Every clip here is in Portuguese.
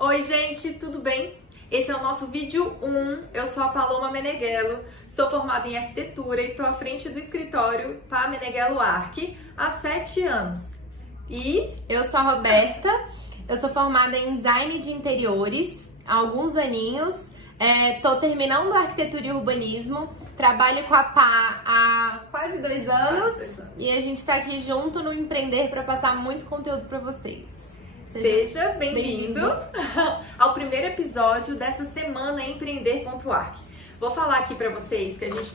Oi gente, tudo bem? Esse é o nosso vídeo 1. Eu sou a Paloma Meneghello, sou formada em arquitetura e estou à frente do escritório Pá Meneghello Arch há 7 anos. E eu sou a Roberta, eu sou formada em design de interiores há alguns aninhos, tô terminando arquitetura e urbanismo, trabalho com a Pá há quase 2 anos e a gente tá aqui junto no Empreender para passar muito conteúdo para vocês. Seja bem-vindo ao primeiro episódio dessa semana Empreender.arch. Vou falar aqui pra vocês que a gente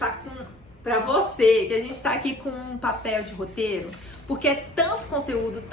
tá aqui com um papel de roteiro, porque é tanto conteúdo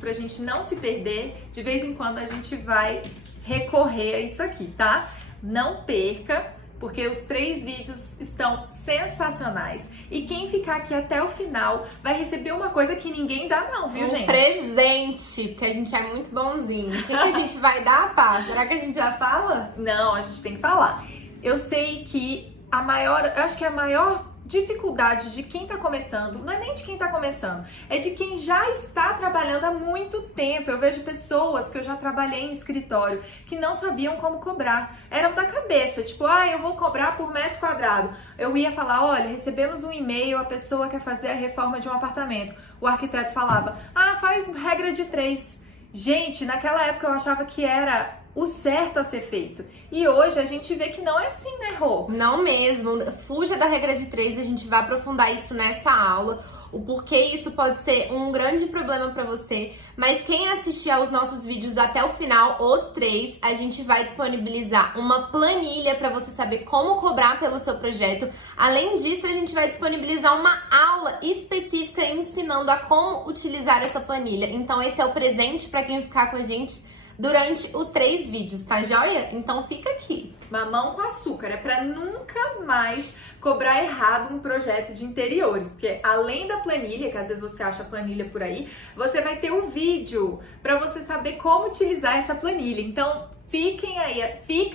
pra gente não se perder. De vez em quando a gente vai recorrer a isso aqui, tá? Não perca, porque os 3 vídeos estão sensacionais. E quem ficar aqui até o final vai receber uma coisa que ninguém dá não, viu, gente? Um presente, porque a gente é muito bonzinho. O que a gente vai dar, Pá? Será que a gente já fala? Não, a gente tem que falar. Eu sei que eu acho que a maior dificuldade de quem tá começando, não é nem de quem tá começando, é de quem já está trabalhando há muito tempo. Eu vejo pessoas que eu já trabalhei em escritório que não sabiam como cobrar. Eram da cabeça, tipo, eu vou cobrar por metro quadrado. Eu ia falar, olha, recebemos um e-mail, a pessoa quer fazer a reforma de um apartamento. O arquiteto falava, faz regra de 3. Gente, naquela época eu achava que era o certo a ser feito. E hoje a gente vê que não é assim, né, Rô? Não mesmo. Fuja da regra de 3, a gente vai aprofundar isso nessa aula. O porquê isso pode ser um grande problema para você. Mas quem assistir aos nossos vídeos até o final, os 3, a gente vai disponibilizar uma planilha para você saber como cobrar pelo seu projeto. Além disso, a gente vai disponibilizar uma aula específica ensinando a como utilizar essa planilha. Então esse é o presente para quem ficar com a gente durante os 3 vídeos, tá joia? Então fica aqui. Mamão com açúcar, é pra nunca mais cobrar errado um projeto de interiores, porque além da planilha, que às vezes você acha a planilha por aí, você vai ter um vídeo pra você saber como utilizar essa planilha. Então fica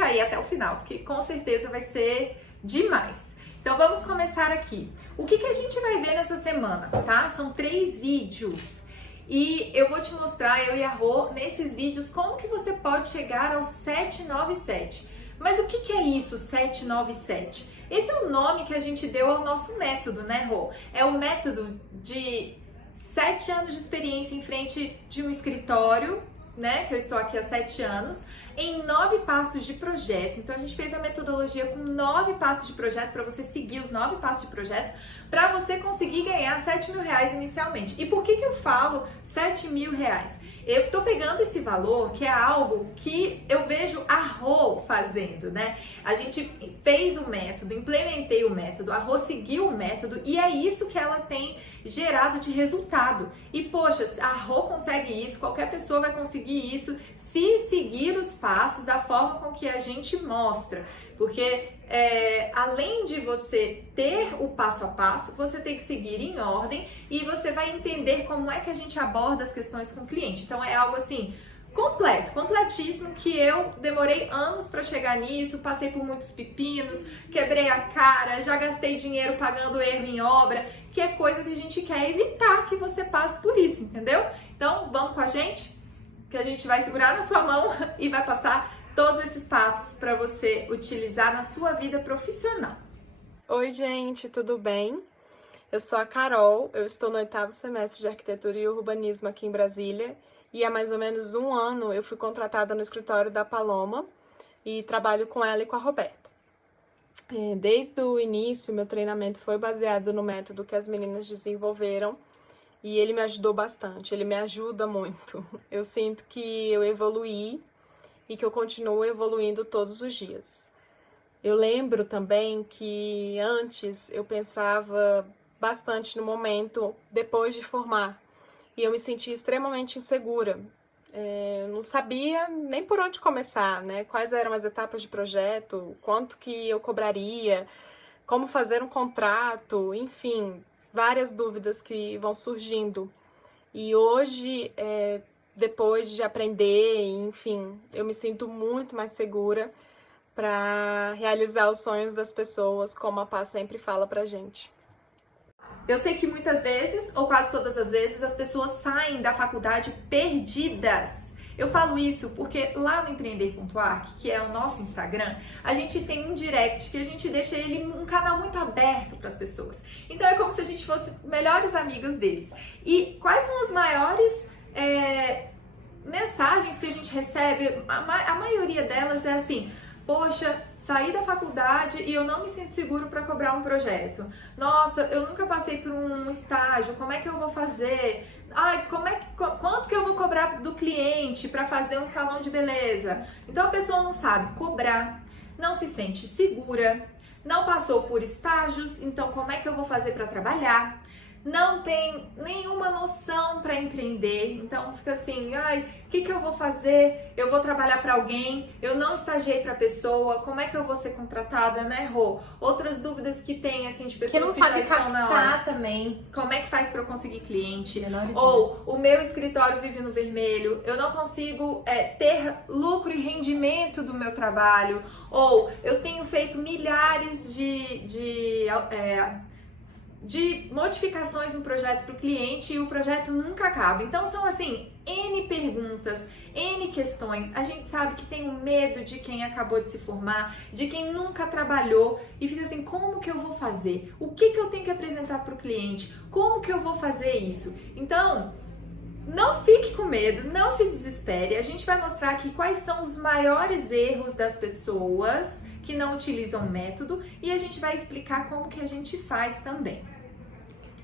aí até o final, porque com certeza vai ser demais. Então vamos começar aqui. O que a gente vai ver nessa semana, tá? São 3 vídeos. E eu vou te mostrar, eu e a Rô, nesses vídeos, como que você pode chegar ao 797. Mas o que é isso, 797? Esse é o nome que a gente deu ao nosso método, né, Rô? É o método de 7 anos de experiência em frente de um escritório, né, que eu estou aqui há 7 anos, em 9 passos de projeto. Então a gente fez a metodologia com 9 passos de projeto para você seguir os 9 passos de projetos para você conseguir ganhar R$7.000 inicialmente. E por que eu falo R$7.000? Eu tô pegando esse valor, que é algo que eu vejo a Rô fazendo, né? A gente fez o método, implementei o método, a Rô seguiu o método e é isso que ela tem gerado de resultado. E poxa, a Rô consegue isso, qualquer pessoa vai conseguir isso se seguir os passos da forma com que a gente mostra. Porque além de você ter o passo a passo, você tem que seguir em ordem e você vai entender como é que a gente aborda as questões com o cliente. Então é algo assim, completíssimo, que eu demorei anos para chegar nisso, passei por muitos pepinos, quebrei a cara, já gastei dinheiro pagando erro em obra, que é coisa que a gente quer evitar que você passe por isso, entendeu? Então vamos com a gente, que a gente vai segurar na sua mão e vai passar todos esses passos para você utilizar na sua vida profissional. Oi, gente, tudo bem? Eu sou a Carol, eu estou no 8º semestre de Arquitetura e Urbanismo aqui em Brasília e há mais ou menos 1 ano eu fui contratada no escritório da Paloma e trabalho com ela e com a Roberta. Desde o início, meu treinamento foi baseado no método que as meninas desenvolveram e ele me ajudou bastante, ele me ajuda muito. Eu sinto que eu evoluí e que eu continuo evoluindo todos os dias. Eu lembro também que antes eu pensava bastante no momento depois de formar e eu me sentia extremamente insegura. Eu não sabia nem por onde começar, né? Quais eram as etapas de projeto, quanto que eu cobraria, como fazer um contrato, enfim, várias dúvidas que vão surgindo. E hoje, depois de aprender, enfim, eu me sinto muito mais segura para realizar os sonhos das pessoas, como a Pá sempre fala pra gente. Eu sei que muitas vezes, ou quase todas as vezes, as pessoas saem da faculdade perdidas. Eu falo isso porque lá no Empreender.arc, que é o nosso Instagram, a gente tem um direct que a gente deixa ele um canal muito aberto para as pessoas. Então é como se a gente fosse melhores amigas deles. E quais são as maiores mensagens que a gente recebe? A maioria delas é assim: poxa, saí da faculdade e eu não me sinto seguro para cobrar um projeto. Nossa, eu nunca passei por um estágio, como é que eu vou fazer? Ai, quanto que eu vou cobrar do cliente para fazer um salão de beleza? Então a pessoa não sabe cobrar, não se sente segura, não passou por estágios, então como é que eu vou fazer para trabalhar? Não tem nenhuma noção para empreender, então fica assim, ai, o que eu vou fazer? Eu vou trabalhar para alguém, eu não estagiei para pessoa, como é que eu vou ser contratada, né, Rô? Outras dúvidas que tem, assim, de pessoas que já estão na hora. Também. Como é que faz para eu conseguir cliente? Ou o meu escritório vive no vermelho, eu não consigo ter lucro e rendimento do meu trabalho. Ou eu tenho feito milhares de modificações no projeto para o cliente e o projeto nunca acaba. Então são assim, N perguntas, N questões. A gente sabe que tem o medo de quem acabou de se formar, de quem nunca trabalhou e fica assim, como que eu vou fazer? O que eu tenho que apresentar para o cliente? Como que eu vou fazer isso? Então, não fique com medo, não se desespere. A gente vai mostrar aqui quais são os maiores erros das pessoas que não utilizam o método e a gente vai explicar como que a gente faz também.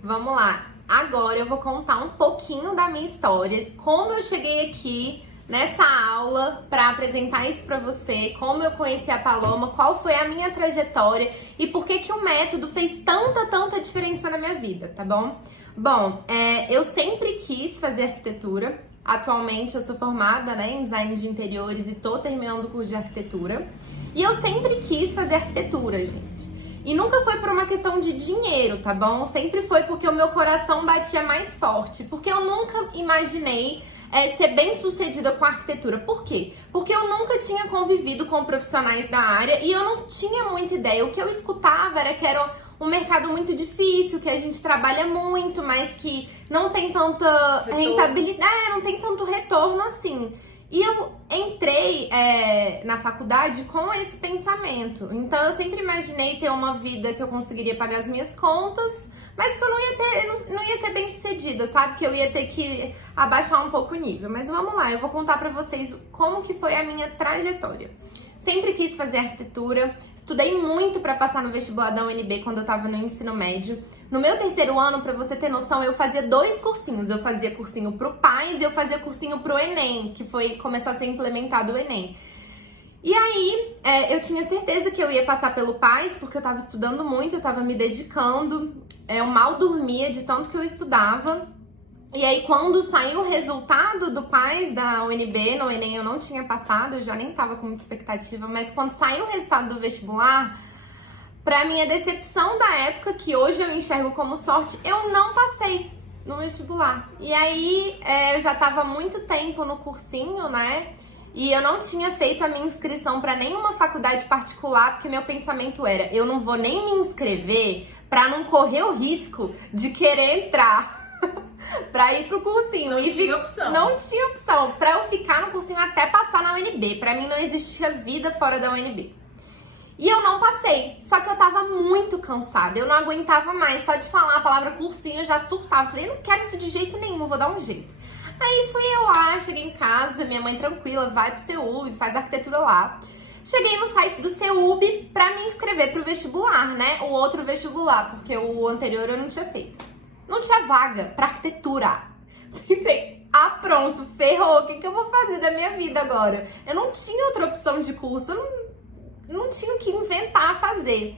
Vamos lá. Agora eu vou contar um pouquinho da minha história, como eu cheguei aqui nessa aula para apresentar isso para você, como eu conheci a Paloma, qual foi a minha trajetória e por que o método fez tanta diferença na minha vida, tá bom? Bom, eu sempre quis fazer arquitetura. Atualmente eu sou formada, em design de interiores e tô terminando o curso de arquitetura. E eu sempre quis fazer arquitetura, gente. E nunca foi por uma questão de dinheiro, tá bom? Sempre foi porque o meu coração batia mais forte. Porque eu nunca imaginei ser bem sucedida com a arquitetura. Por quê? Porque eu nunca tinha convivido com profissionais da área e eu não tinha muita ideia. O que eu escutava era que era um mercado muito difícil, que a gente trabalha muito, mas que não tem tanta rentabilidade, não tem tanto retorno assim. E eu entrei na faculdade com esse pensamento. Então eu sempre imaginei ter uma vida que eu conseguiria pagar as minhas contas, mas que eu não ia ser bem sucedida, sabe? Que eu ia ter que abaixar um pouco o nível. Mas vamos lá, eu vou contar pra vocês como que foi a minha trajetória. Sempre quis fazer arquitetura, estudei muito para passar no vestibular da UNB quando eu tava no ensino médio. No meu terceiro ano, pra você ter noção, eu fazia 2 cursinhos. Eu fazia cursinho pro PAS e eu fazia cursinho pro Enem, que começou a ser implementado o Enem. E aí, eu tinha certeza que eu ia passar pelo PAS, porque eu tava estudando muito, eu tava me dedicando. Eu mal dormia de tanto que eu estudava. E aí, quando saiu o resultado do PAS da UNB, no Enem eu não tinha passado, eu já nem tava com muita expectativa, mas quando saiu o resultado do vestibular, pra minha decepção da época, que hoje eu enxergo como sorte, eu não passei no vestibular. E aí, eu já tava há muito tempo no cursinho, e eu não tinha feito a minha inscrição pra nenhuma faculdade particular, porque meu pensamento era, eu não vou nem me inscrever pra não correr o risco de querer entrar pra ir pro cursinho. Não tinha opção. Não tinha opção. Pra eu ficar no cursinho até passar na UNB. Pra mim não existia vida fora da UNB. E eu não passei. Só que eu tava muito cansada. Eu não aguentava mais. Só de falar a palavra cursinho eu já surtava. Falei, eu não quero isso de jeito nenhum, vou dar um jeito. Aí fui eu lá, cheguei em casa, minha mãe tranquila, vai pro CEUB, faz arquitetura lá. Cheguei no site do CEUB pra me inscrever pro vestibular, O outro vestibular, porque o anterior eu não tinha feito. Não tinha vaga pra arquitetura. Pensei, pronto, ferrou, o que eu vou fazer da minha vida agora? Eu não tinha outra opção de curso, eu não tinha o que inventar a fazer.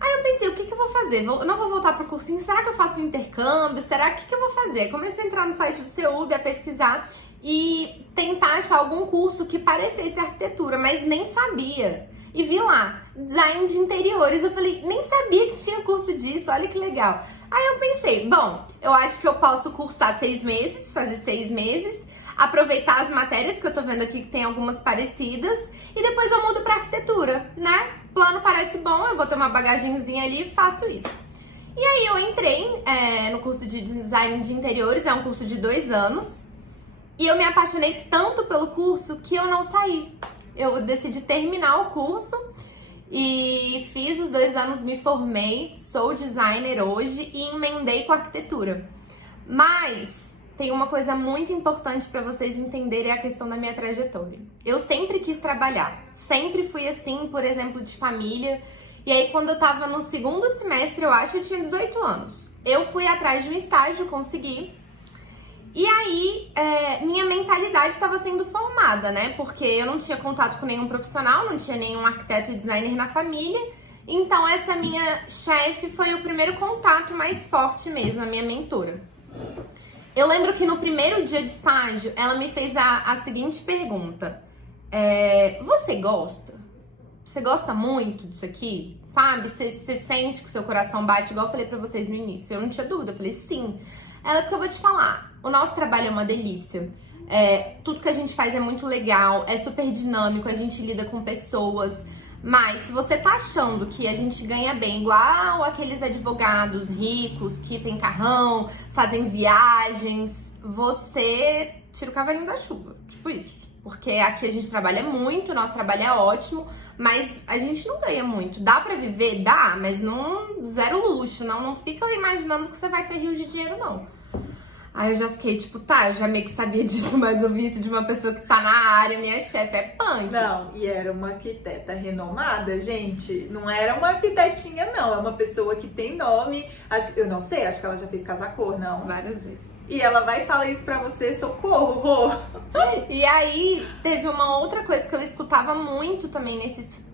Aí eu pensei, o que eu vou fazer? Eu não vou voltar pro cursinho? Será que eu faço um intercâmbio? Será que eu vou fazer? Comecei a entrar no site do CEUB, a pesquisar e tentar achar algum curso que parecesse arquitetura, mas nem sabia. E vi lá, design de interiores. Eu falei, nem sabia que tinha curso disso, olha que legal. Aí eu pensei, bom, eu acho que eu posso cursar 6 meses, fazer 6 meses, aproveitar as matérias que eu tô vendo aqui que tem algumas parecidas e depois eu mudo pra arquitetura, Plano parece bom, eu vou ter uma bagagenzinha ali e faço isso. E aí eu entrei no curso de design de interiores, é um curso de 2 anos. E eu me apaixonei tanto pelo curso que eu não saí. Eu decidi terminar o curso e fiz os 2 anos, me formei, sou designer hoje e emendei com arquitetura. Mas tem uma coisa muito importante para vocês entenderem, a questão da minha trajetória. Eu sempre quis trabalhar, sempre fui assim, por exemplo, de família. E aí, quando eu tava no 2º semestre, eu acho que eu tinha 18 anos. Eu fui atrás de um estágio, consegui. E aí, minha mentalidade estava sendo formada, né? Porque eu não tinha contato com nenhum profissional, não tinha nenhum arquiteto e designer na família. Então, essa minha chefe foi o primeiro contato mais forte mesmo, a minha mentora. Eu lembro que no primeiro dia de estágio, ela me fez a seguinte pergunta. Você gosta? Você gosta muito disso aqui? Sabe? Você sente que seu coração bate, igual eu falei pra vocês no início. Eu não tinha dúvida, eu falei sim. Ela, porque eu vou te falar, o nosso trabalho é uma delícia. Tudo que a gente faz é muito legal, é super dinâmico, a gente lida com pessoas. Mas se você tá achando que a gente ganha bem igual aqueles advogados ricos que tem carrão, fazem viagens, você tira o cavalinho da chuva, tipo isso. Porque aqui a gente trabalha muito, nosso trabalho é ótimo, mas a gente não ganha muito. Dá pra viver? Dá, mas não, zero luxo, não fica imaginando que você vai ter rios de dinheiro, não. Aí eu já fiquei tipo, tá, eu já meio que sabia disso, mas eu vi isso de uma pessoa que tá na área, minha chefe é punk. Não, e era uma arquiteta renomada, gente. Não era uma arquitetinha, não. É uma pessoa que tem nome. Eu não sei, acho que ela já fez Casa-Cor, não? Várias vezes. E ela vai falar isso pra você, socorro, Rô. E aí, teve uma outra coisa que eu escutava muito também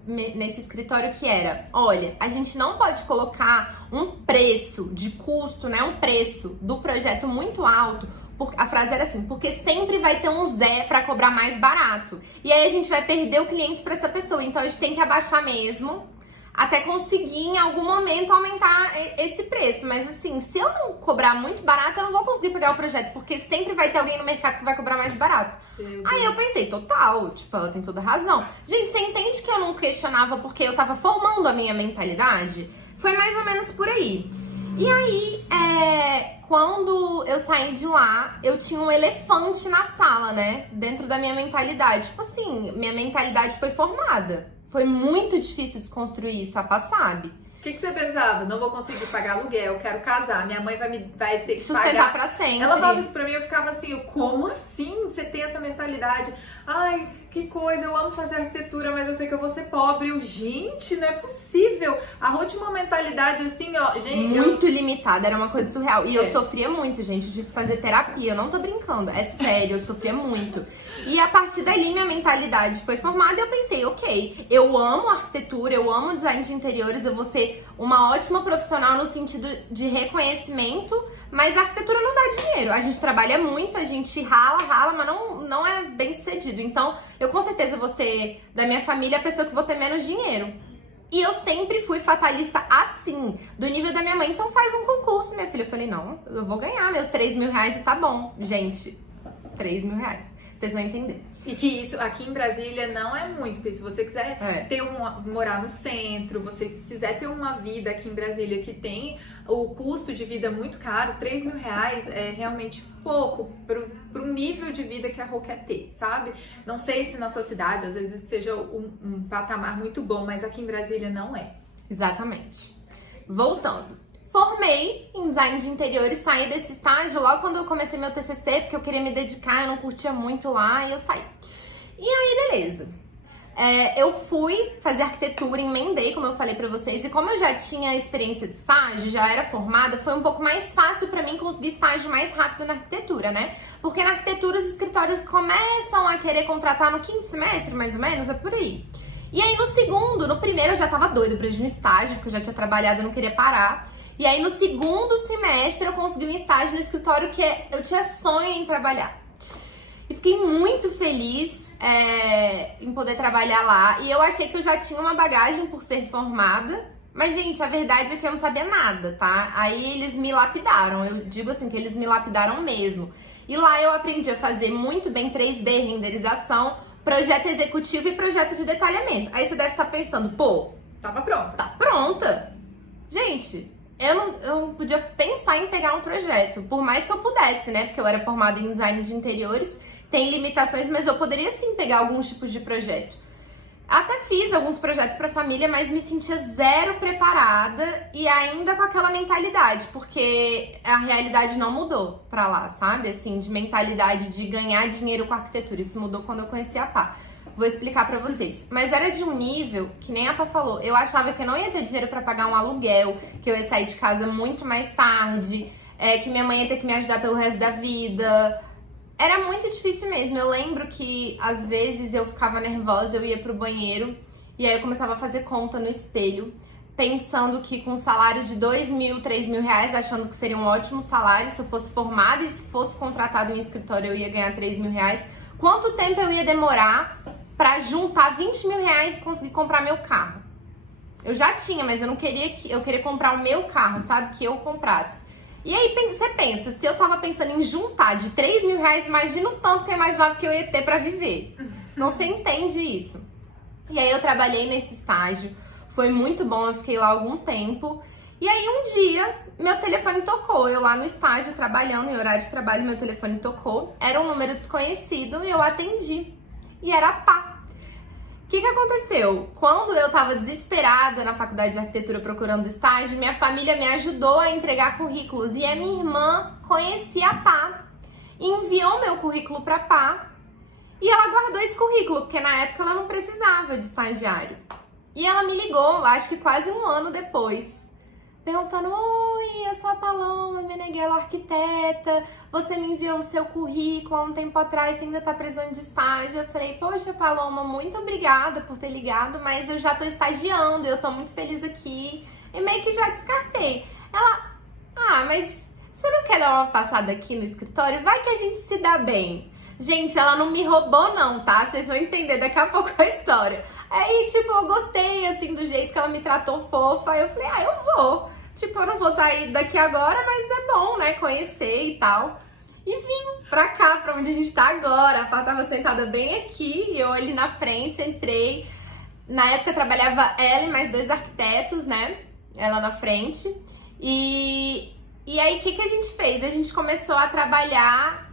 nesse escritório, que era, olha, a gente não pode colocar um preço de custo, né, um preço do projeto muito alto, a frase era assim, porque sempre vai ter um Zé pra cobrar mais barato. E aí a gente vai perder o cliente pra essa pessoa, então a gente tem que abaixar mesmo, até conseguir em algum momento aumentar esse preço. Mas assim, se eu não cobrar muito barato, eu não vou conseguir pegar o projeto, porque sempre vai ter alguém no mercado que vai cobrar mais barato. Aí eu pensei, total, tipo, ela tem toda razão. Gente, você entende que eu não questionava porque eu tava formando a minha mentalidade? Foi mais ou menos por aí. E aí, quando eu saí de lá, eu tinha um elefante na sala, né? Dentro da minha mentalidade. Tipo assim, minha mentalidade foi formada. Foi muito difícil desconstruir isso, a sabe? O que você pensava? Não vou conseguir pagar aluguel, quero casar, minha mãe vai ter que sustentar pagar. Pra sempre. Ela falava isso pra mim, eu ficava assim, como assim você tem essa mentalidade? Ai, que coisa, eu amo fazer arquitetura, mas eu sei que eu vou ser pobre. Gente, não é possível. A Rô tinha uma mentalidade assim, ó, gente. Muito limitada, era uma coisa surreal. E eu sofria muito, gente, de fazer terapia. Eu não tô brincando, é sério, eu sofria muito. E a partir dali, minha mentalidade foi formada e eu pensei, ok, eu amo arquitetura, eu amo design de interiores, eu vou ser uma ótima profissional no sentido de reconhecimento, mas a arquitetura não dá dinheiro. A gente trabalha muito, a gente rala, mas não é bem sucedido. Então, eu com certeza vou ser, da minha família, a pessoa que vou ter menos dinheiro. E eu sempre fui fatalista assim, do nível da minha mãe. Então faz um concurso, minha filha. Eu falei, não, eu vou ganhar meus 3 mil reais e tá bom. Gente, 3 mil reais. Vocês vão entender. E que isso aqui em Brasília não é muito, porque se você quiser morar no centro, você quiser ter uma vida aqui em Brasília que tem o custo de vida muito caro, 3 mil reais é realmente pouco pro nível de vida que a Rô quer ter, sabe? Não sei se na sua cidade, às vezes seja um patamar muito bom, mas aqui em Brasília não é. Exatamente. Voltando. Formei em design de interiores, saí desse estágio logo quando eu comecei meu TCC, porque eu queria me dedicar, eu não curtia muito lá e eu saí. E aí, beleza. Eu fui fazer arquitetura, emendei, como eu falei pra vocês, e como eu já tinha experiência de estágio, já era formada, foi um pouco mais fácil pra mim conseguir estágio mais rápido na arquitetura, né? Porque na arquitetura os escritórios começam a querer contratar no 5º semestre, mais ou menos, é por aí. E aí no primeiro eu já tava doida pra ir no estágio, porque eu já tinha trabalhado e não queria parar. E aí no 2º semestre eu consegui um estágio no escritório que eu tinha sonho em trabalhar. E fiquei muito feliz em poder trabalhar lá. E eu achei que eu já tinha uma bagagem por ser formada. Mas, gente, a verdade é que eu não sabia nada, tá? Aí eles me lapidaram. Eu digo assim, que eles me lapidaram mesmo. E lá eu aprendi a fazer muito bem 3D, renderização, projeto executivo e projeto de detalhamento. Aí você deve estar pensando, pô, tava pronta. Tá pronta. Gente, eu não podia pensar em pegar um projeto, por mais que eu pudesse, né? Porque eu era formada em design de interiores tem limitações, mas eu poderia sim pegar alguns tipos de projeto. Até fiz alguns projetos para família, mas me sentia zero preparada e ainda com aquela mentalidade, porque a realidade não mudou pra lá, sabe? Assim, de mentalidade de ganhar dinheiro com arquitetura. Isso mudou quando eu conheci a Pá. Vou explicar pra vocês. Mas era de um nível, que nem a Pá falou, eu achava que eu não ia ter dinheiro pra pagar um aluguel, que eu ia sair de casa muito mais tarde, que minha mãe ia ter que me ajudar pelo resto da vida. Era muito difícil mesmo. Eu lembro que às vezes eu ficava nervosa, eu ia pro banheiro e aí eu começava a fazer conta no espelho, pensando que com um salário de 2 mil, 3 mil reais, achando que seria um ótimo salário, se eu fosse formada e se fosse contratada em escritório eu ia ganhar 3 mil reais, quanto tempo eu ia demorar pra juntar 20 mil reais e conseguir comprar meu carro? Eu já tinha, mas eu não queria eu queria comprar o meu carro, sabe? Que eu comprasse. E aí você pensa, se eu tava pensando em juntar de 3 mil reais, imagina o tanto que eu imaginava que eu ia ter pra viver. Então você entende isso. E aí eu trabalhei nesse estágio, foi muito bom, eu fiquei lá algum tempo. E aí um dia, meu telefone tocou, eu lá no estágio, trabalhando, em horário de trabalho, meu telefone tocou. Era um número desconhecido e eu atendi. E era a Pá. O que aconteceu? Quando eu tava desesperada na faculdade de arquitetura procurando estágio, minha família me ajudou a entregar currículos e a minha irmã conhecia a Pá, enviou meu currículo pra Pá e ela guardou esse currículo, porque na época ela não precisava de estagiário. E ela me ligou, acho que quase um ano depois, perguntando: oi, eu sou a Paloma Meneghel, arquiteta, você me enviou o seu currículo há um tempo atrás, você ainda tá precisando de estágio. Eu falei: poxa, Paloma, muito obrigada por ter ligado, mas eu já tô estagiando, eu tô muito feliz aqui. E meio que já descartei. Ela: mas você não quer dar uma passada aqui no escritório? Vai que a gente se dá bem. Gente, ela não me roubou não, tá? Vocês vão entender daqui a pouco a história. Aí, tipo, eu gostei, assim, do jeito que ela me tratou fofa. Aí eu falei: eu vou. Tipo, eu não vou sair daqui agora, mas é bom, né, conhecer e tal. E vim pra cá, pra onde a gente tá agora. A Pá tava sentada bem aqui, e eu ali na frente, entrei. Na época trabalhava ela e mais 2 arquitetos, né, ela na frente. E aí, o que a gente fez? A gente começou a trabalhar...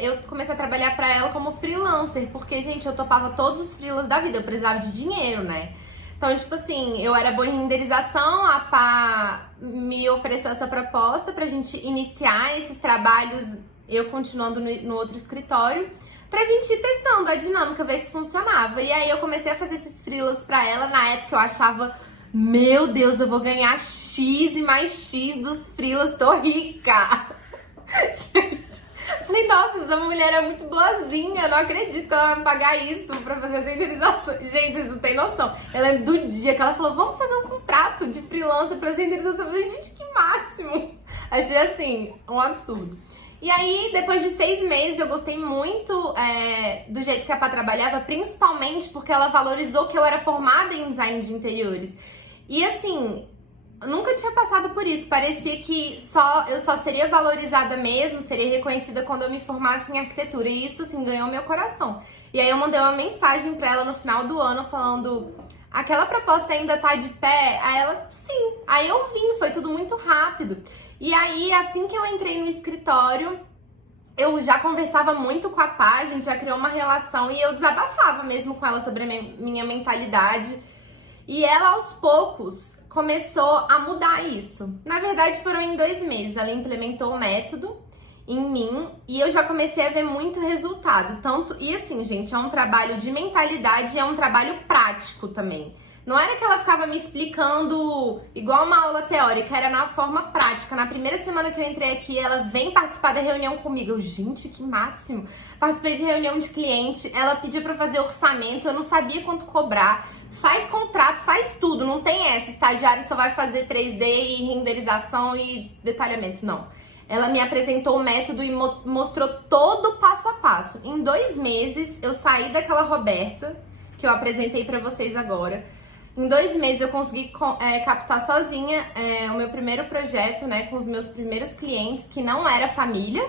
eu comecei a trabalhar pra ela como freelancer, porque, gente, eu topava todos os freelas da vida, eu precisava de dinheiro, né? Então, tipo assim, eu era boa em renderização, a Pá me ofereceu essa proposta pra gente iniciar esses trabalhos, eu continuando no outro escritório, pra gente ir testando a dinâmica, ver se funcionava. E aí eu comecei a fazer esses freelas pra ela. Na época eu achava: meu Deus, eu vou ganhar X e mais X dos freelas, tô rica! Gente... Falei: nossa, essa mulher é muito boazinha, não acredito que ela vai me pagar isso pra fazer as renderizações. Gente, vocês não têm noção. Eu lembro do dia que ela falou: vamos fazer um contrato de freelancer pra renderização. Eu falei: gente, que máximo. Achei assim, um absurdo. E aí, depois de 6 meses, eu gostei muito do jeito que a Pá trabalhava, principalmente porque ela valorizou que eu era formada em design de interiores. E assim... nunca tinha passado por isso, parecia que eu só seria valorizada mesmo, seria reconhecida quando eu me formasse em arquitetura, e isso, assim, ganhou meu coração. E aí eu mandei uma mensagem pra ela no final do ano falando: aquela proposta ainda tá de pé? Aí ela: sim. Aí eu vim, foi tudo muito rápido. E aí, assim que eu entrei no escritório, eu já conversava muito com a Pá, a gente já criou uma relação e eu desabafava mesmo com ela sobre a minha mentalidade. E ela, aos poucos, começou a mudar isso. Na verdade, foram em 2 meses. Ela implementou o método em mim e eu já comecei a ver muito resultado. E assim, gente, é um trabalho de mentalidade e é um trabalho prático também. Não era que ela ficava me explicando igual uma aula teórica, era na forma prática. Na primeira semana que eu entrei aqui, ela vem participar da reunião comigo. Eu: gente, que máximo! Participei de reunião de cliente, ela pediu pra fazer orçamento, eu não sabia quanto cobrar. Faz contrato, faz tudo, não tem essa, estagiário só vai fazer 3D e renderização e detalhamento, não. Ela me apresentou o método e mostrou todo o passo a passo. Em 2 meses, eu saí daquela Roberta, que eu apresentei pra vocês agora. Em 2 meses, eu consegui captar sozinha o meu primeiro projeto, né, com os meus primeiros clientes, que não era família.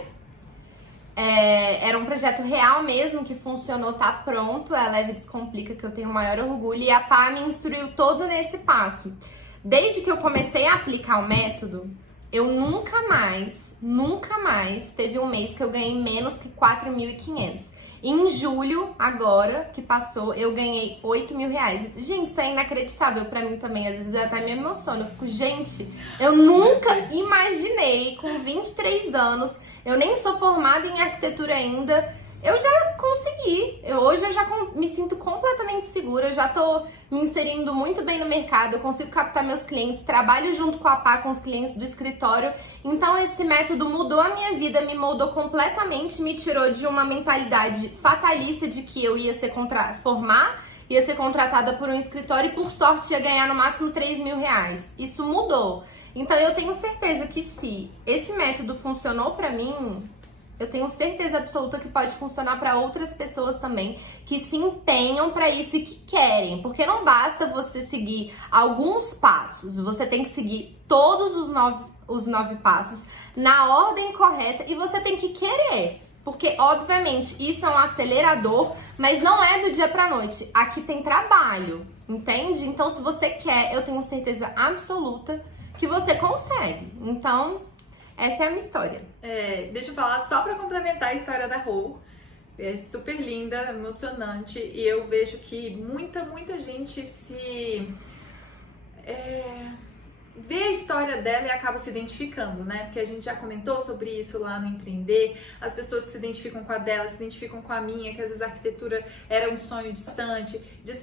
Era um projeto real mesmo, que funcionou, tá pronto, é a Leve Descomplica, que eu tenho o maior orgulho, e a Pá me instruiu todo nesse passo. Desde que eu comecei a aplicar o método, eu nunca mais nunca mais teve um mês que eu ganhei menos que 4.500. Em julho, agora, que passou, eu ganhei 8.000 reais. Gente, isso é inacreditável pra mim também. Às vezes eu até me emociono. Eu fico, gente, eu nunca imaginei, com 23 anos, eu nem sou formada em arquitetura ainda, eu já consegui. Hoje eu já me sinto completamente segura, eu já tô me inserindo muito bem no mercado, eu consigo captar meus clientes, trabalho junto com a PA, com os clientes do escritório. Então esse método mudou a minha vida, me moldou completamente, me tirou de uma mentalidade fatalista de que eu ia ser ia ser contratada por um escritório e por sorte ia ganhar no máximo 3.000 reais. Isso mudou. Então eu tenho certeza que se esse método funcionou pra mim, eu tenho certeza absoluta que pode funcionar para outras pessoas também que se empenham para isso e que querem. Porque não basta você seguir alguns passos, você tem que seguir todos os 9 passos na ordem correta e você tem que querer. Porque, obviamente, isso é um acelerador, mas não é do dia pra noite. Aqui tem trabalho, entende? Então, se você quer, eu tenho certeza absoluta que você consegue. Então, essa é a minha história. Deixa eu falar só pra complementar a história da Rô. É super linda, emocionante, e eu vejo que muita gente vê a história dela e acaba se identificando, né? Porque a gente já comentou sobre isso lá no Empreender, as pessoas que se identificam com a dela, se identificam com a minha, que às vezes a arquitetura era um sonho distante,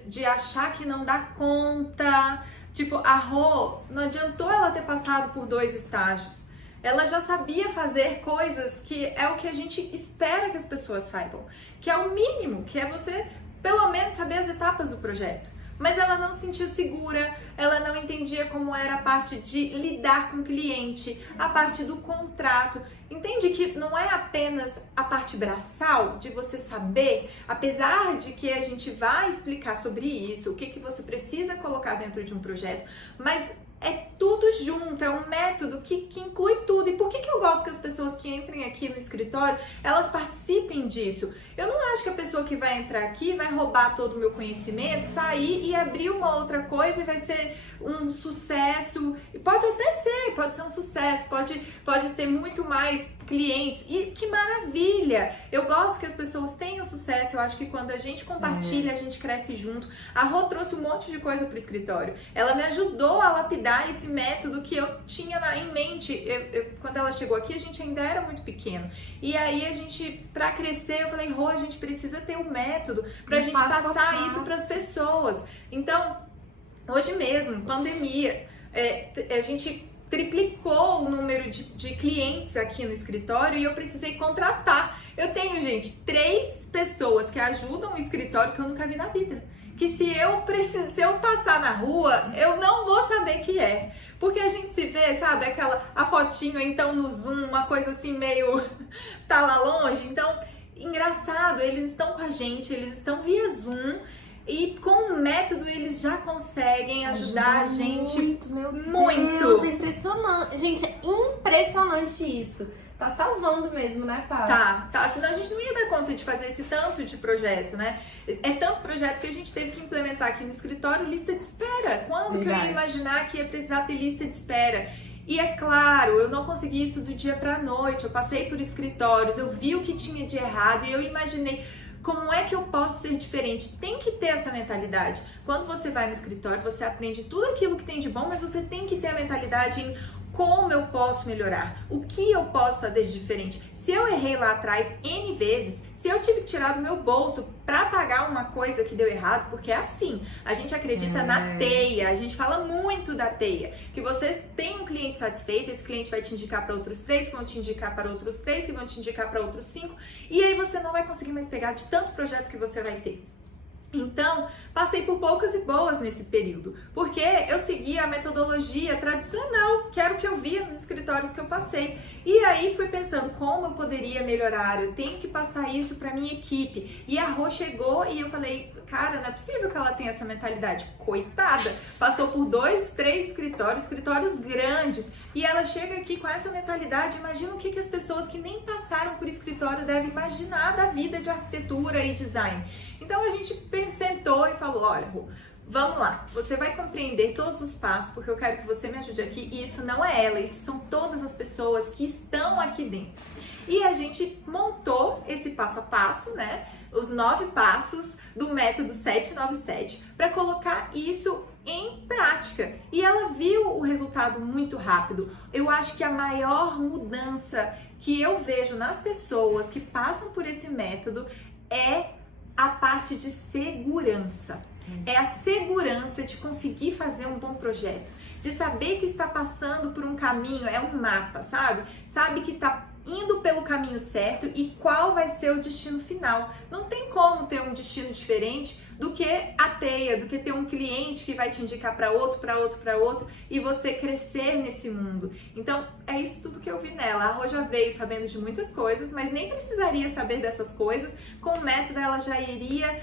de achar que não dá conta. Tipo, a Rô, não adiantou ela ter passado por 2 estágios. Ela já sabia fazer coisas que é o que a gente espera que as pessoas saibam, que é o mínimo, que é você pelo menos saber as etapas do projeto. Mas ela não se sentia segura, ela não entendia como era a parte de lidar com o cliente, a parte do contrato. Entende que não é apenas a parte braçal de você saber, apesar de que a gente vai explicar sobre isso, o que você precisa colocar dentro de um projeto, mas é tudo junto, é um método que inclui tudo. E por que eu gosto que as pessoas que entrem aqui no escritório, elas participem disso? Eu não acho que a pessoa que vai entrar aqui vai roubar todo o meu conhecimento, sair e abrir uma outra coisa e vai ser um sucesso. E pode até ser, pode ser um sucesso, pode ter muito mais clientes. E que maravilha! Eu gosto que as pessoas tenham sucesso. Eu acho que quando a gente compartilha, a gente cresce junto. A Rô trouxe um monte de coisa pro escritório. Ela me ajudou a lapidar esse método que eu tinha em mente. Quando ela chegou aqui, a gente ainda era muito pequeno. E aí a gente, pra crescer, eu falei, Rô, a gente precisa ter um método pra gente passar isso pras pessoas. Então, hoje mesmo, pandemia, a gente triplicou o número de clientes aqui no escritório e eu precisei contratar. Eu tenho, gente, 3 pessoas que ajudam o escritório que eu nunca vi na vida. Que se eu passar na rua, eu não vou saber que é. Porque a gente se vê, sabe, a fotinho, então no Zoom, uma coisa assim meio tá lá longe. Então, engraçado, eles estão com a gente, eles estão via Zoom. E com o método eles já conseguem ajudar a gente muito. Deus, é impressionante. Gente, é impressionante isso. Tá salvando mesmo, né, Pá? Tá. Senão a gente não ia dar conta de fazer esse tanto de projeto, né? É tanto projeto que a gente teve que implementar aqui no escritório lista de espera. Quando que eu ia imaginar que ia precisar ter lista de espera? E é claro, eu não consegui isso do dia pra noite. Eu passei por escritórios, eu vi o que tinha de errado e eu imaginei... Como é que eu posso ser diferente? Tem que ter essa mentalidade. Quando você vai no escritório, você aprende tudo aquilo que tem de bom, mas você tem que ter a mentalidade em como eu posso melhorar, o que eu posso fazer de diferente. Se eu errei lá atrás N vezes, se eu tive que tirar do meu bolso para pagar uma coisa que deu errado, porque é assim, a gente acredita na teia, a gente fala muito da teia, que você tem um cliente satisfeito, esse cliente vai te indicar para outros 3, que vão te indicar para outros 3, que vão te indicar para outros 5, e aí você não vai conseguir mais pegar de tanto projeto que você vai ter. Então, passei por poucas e boas nesse período, porque eu seguia a metodologia tradicional, que era o que eu via nos escritórios que eu passei. E aí fui pensando como eu poderia melhorar, eu tenho que passar isso para minha equipe. E a Rô chegou e eu falei, cara, não é possível que ela tenha essa mentalidade. Coitada, passou por 2, 3 escritórios grandes, e ela chega aqui com essa mentalidade. Imagina o que as pessoas que nem passaram por escritório devem imaginar da vida de arquitetura e design. Então a gente sentou e falou, olha, Rô, Vamos lá, você vai compreender todos os passos, porque eu quero que você me ajude aqui, e isso não é ela, isso são todas as pessoas que estão aqui dentro. E a gente montou esse passo a passo, né? Os 9 passos do método 797 para colocar isso em prática. E ela viu o resultado muito rápido. Eu acho que a maior mudança que eu vejo nas pessoas que passam por esse método é a parte de segurança. É a segurança de conseguir fazer um bom projeto, de saber que está passando por um caminho, é um mapa, sabe? Sabe que está indo pelo caminho certo e qual vai ser o destino final. Não tem como ter um destino diferente do que a teia, do que ter um cliente que vai te indicar para outro, para outro, para outro e você crescer nesse mundo. Então, é isso tudo que eu vi nela. A Rô já veio sabendo de muitas coisas, mas nem precisaria saber dessas coisas. Com o método, ela já iria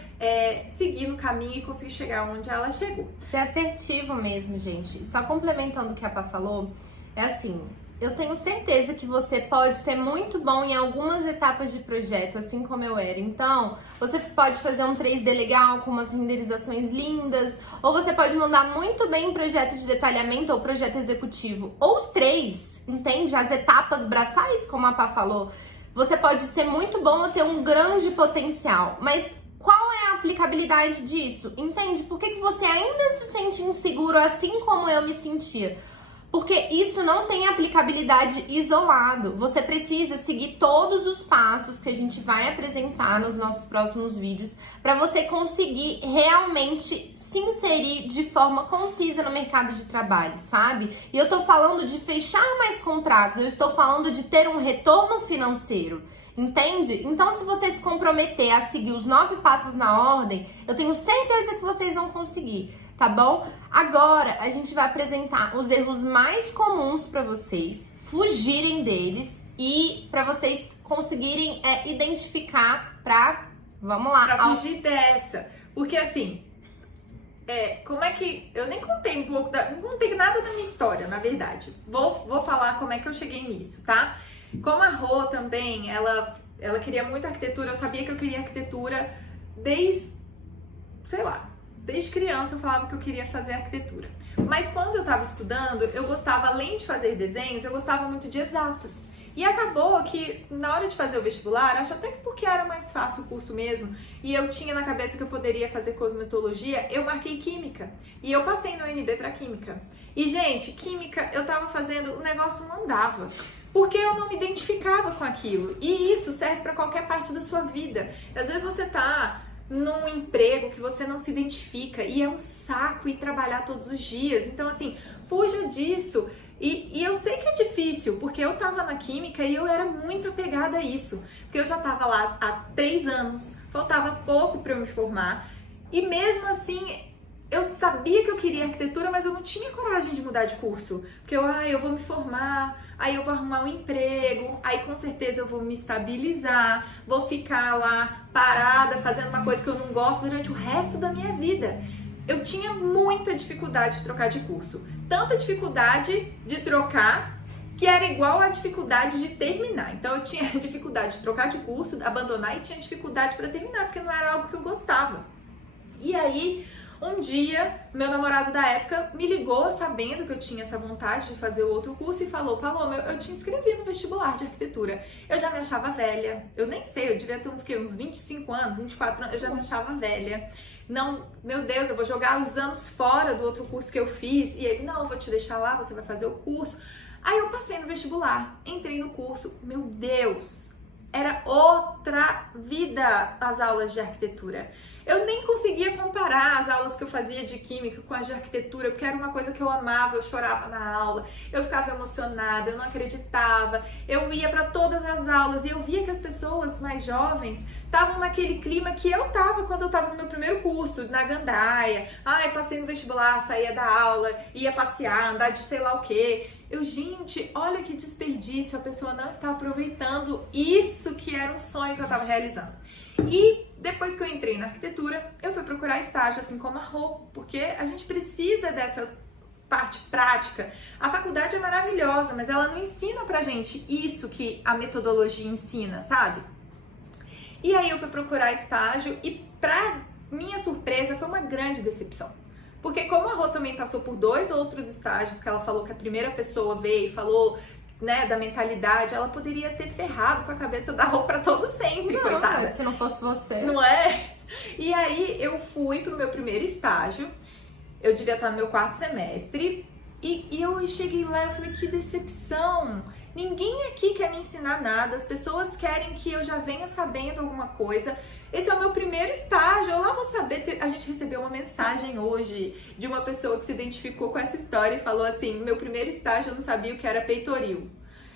seguir no caminho e conseguir chegar onde ela chegou. Ser assertivo mesmo, gente. Só complementando o que a Pá falou, é assim... Eu tenho certeza que você pode ser muito bom em algumas etapas de projeto, assim como eu era. Então, você pode fazer um 3D legal com umas renderizações lindas, ou você pode mandar muito bem em projeto de detalhamento ou projeto executivo, ou os 3, entende? As etapas braçais, como a Pá falou. Você pode ser muito bom ou ter um grande potencial, mas qual é a aplicabilidade disso? Entende? Por que você ainda se sente inseguro assim como eu me sentia? Porque isso não tem aplicabilidade isolado. Você precisa seguir todos os passos que a gente vai apresentar nos nossos próximos vídeos para você conseguir realmente se inserir de forma concisa no mercado de trabalho, sabe? E eu tô falando de fechar mais contratos, eu estou falando de ter um retorno financeiro. Entende? Então, se você se comprometer a seguir os 9 passos na ordem, eu tenho certeza que vocês vão conseguir, tá bom? Agora, a gente vai apresentar os erros mais comuns para vocês fugirem deles e para vocês conseguirem identificar vamos lá. Pra fugir dessa. Porque assim, como é que... Eu nem contei não contei nada da minha história, na verdade. Vou falar como é que eu cheguei nisso, tá? Como a Rô também, ela queria muito arquitetura, eu sabia que eu queria arquitetura desde criança eu falava que eu queria fazer arquitetura. Mas quando eu tava estudando, eu gostava, além de fazer desenhos, eu gostava muito de exatas. E acabou que, na hora de fazer o vestibular, acho até que porque era mais fácil o curso mesmo, e eu tinha na cabeça que eu poderia fazer cosmetologia, eu marquei química. E eu passei no UNB pra química. E, gente, química, eu tava fazendo, o negócio não andava. Porque eu não me identificava com aquilo. E isso serve pra qualquer parte da sua vida. Às vezes você tá num emprego que você não se identifica e é um saco ir trabalhar todos os dias. Então, assim, fuja disso. E eu sei que é difícil, porque eu tava na química e eu era muito apegada a isso. Porque eu já tava lá há 3 anos, faltava pouco pra eu me formar. E mesmo assim, eu sabia que eu queria arquitetura, mas eu não tinha coragem de mudar de curso. Porque eu vou me formar, aí eu vou arrumar um emprego, aí com certeza eu vou me estabilizar, vou ficar lá parada fazendo uma coisa que eu não gosto durante o resto da minha vida. Eu tinha muita dificuldade de trocar de curso. Tanta dificuldade de trocar que era igual a dificuldade de terminar. Então eu tinha dificuldade de trocar de curso, abandonar e tinha dificuldade para terminar, porque não era algo que eu gostava. E aí, um dia, meu namorado da época me ligou sabendo que eu tinha essa vontade de fazer o outro curso e falou: Paloma, eu te inscrevi no vestibular de arquitetura. Eu já me achava velha, eu nem sei, eu devia ter uns 25 anos, 24 anos, eu já me achava velha. Não, meu Deus, eu vou jogar os anos fora do outro curso que eu fiz. E ele: não, eu vou te deixar lá, você vai fazer o curso. Aí eu passei no vestibular, entrei no curso, meu Deus, era outra vida as aulas de arquitetura. Eu nem conseguia comparar as aulas que eu fazia de química com as de arquitetura, porque era uma coisa que eu amava, eu chorava na aula, eu ficava emocionada, eu não acreditava, eu ia para todas as aulas e eu via que as pessoas mais jovens estavam naquele clima que eu tava quando eu tava no meu primeiro curso, na gandaia. Passei no vestibular, saía da aula, ia passear, andar de sei lá o quê. Gente, olha que desperdício, a pessoa não está aproveitando isso que era um sonho que eu estava realizando. E depois que eu entrei na arquitetura, eu fui procurar estágio, assim como a Rô, porque a gente precisa dessa parte prática. A faculdade é maravilhosa, mas ela não ensina pra gente isso que a metodologia ensina, sabe? E aí eu fui procurar estágio e, pra minha surpresa, foi uma grande decepção. Porque como a Rô também passou por 2 outros estágios, que ela falou que a primeira pessoa veio e falou, né, da mentalidade, ela poderia ter ferrado com a cabeça da Rô pra todo sempre, Não, coitada. mas se não fosse você. Não é? E aí eu fui pro meu primeiro estágio, eu devia estar no meu 4º semestre, e eu cheguei lá e falei, que decepção! Ninguém aqui quer me ensinar nada, as pessoas querem que eu já venha sabendo alguma coisa. Esse é o meu primeiro estágio, eu lá vou saber. A gente recebeu uma mensagem hoje de uma pessoa que se identificou com essa história e falou assim, meu primeiro estágio eu não sabia o que era peitoril.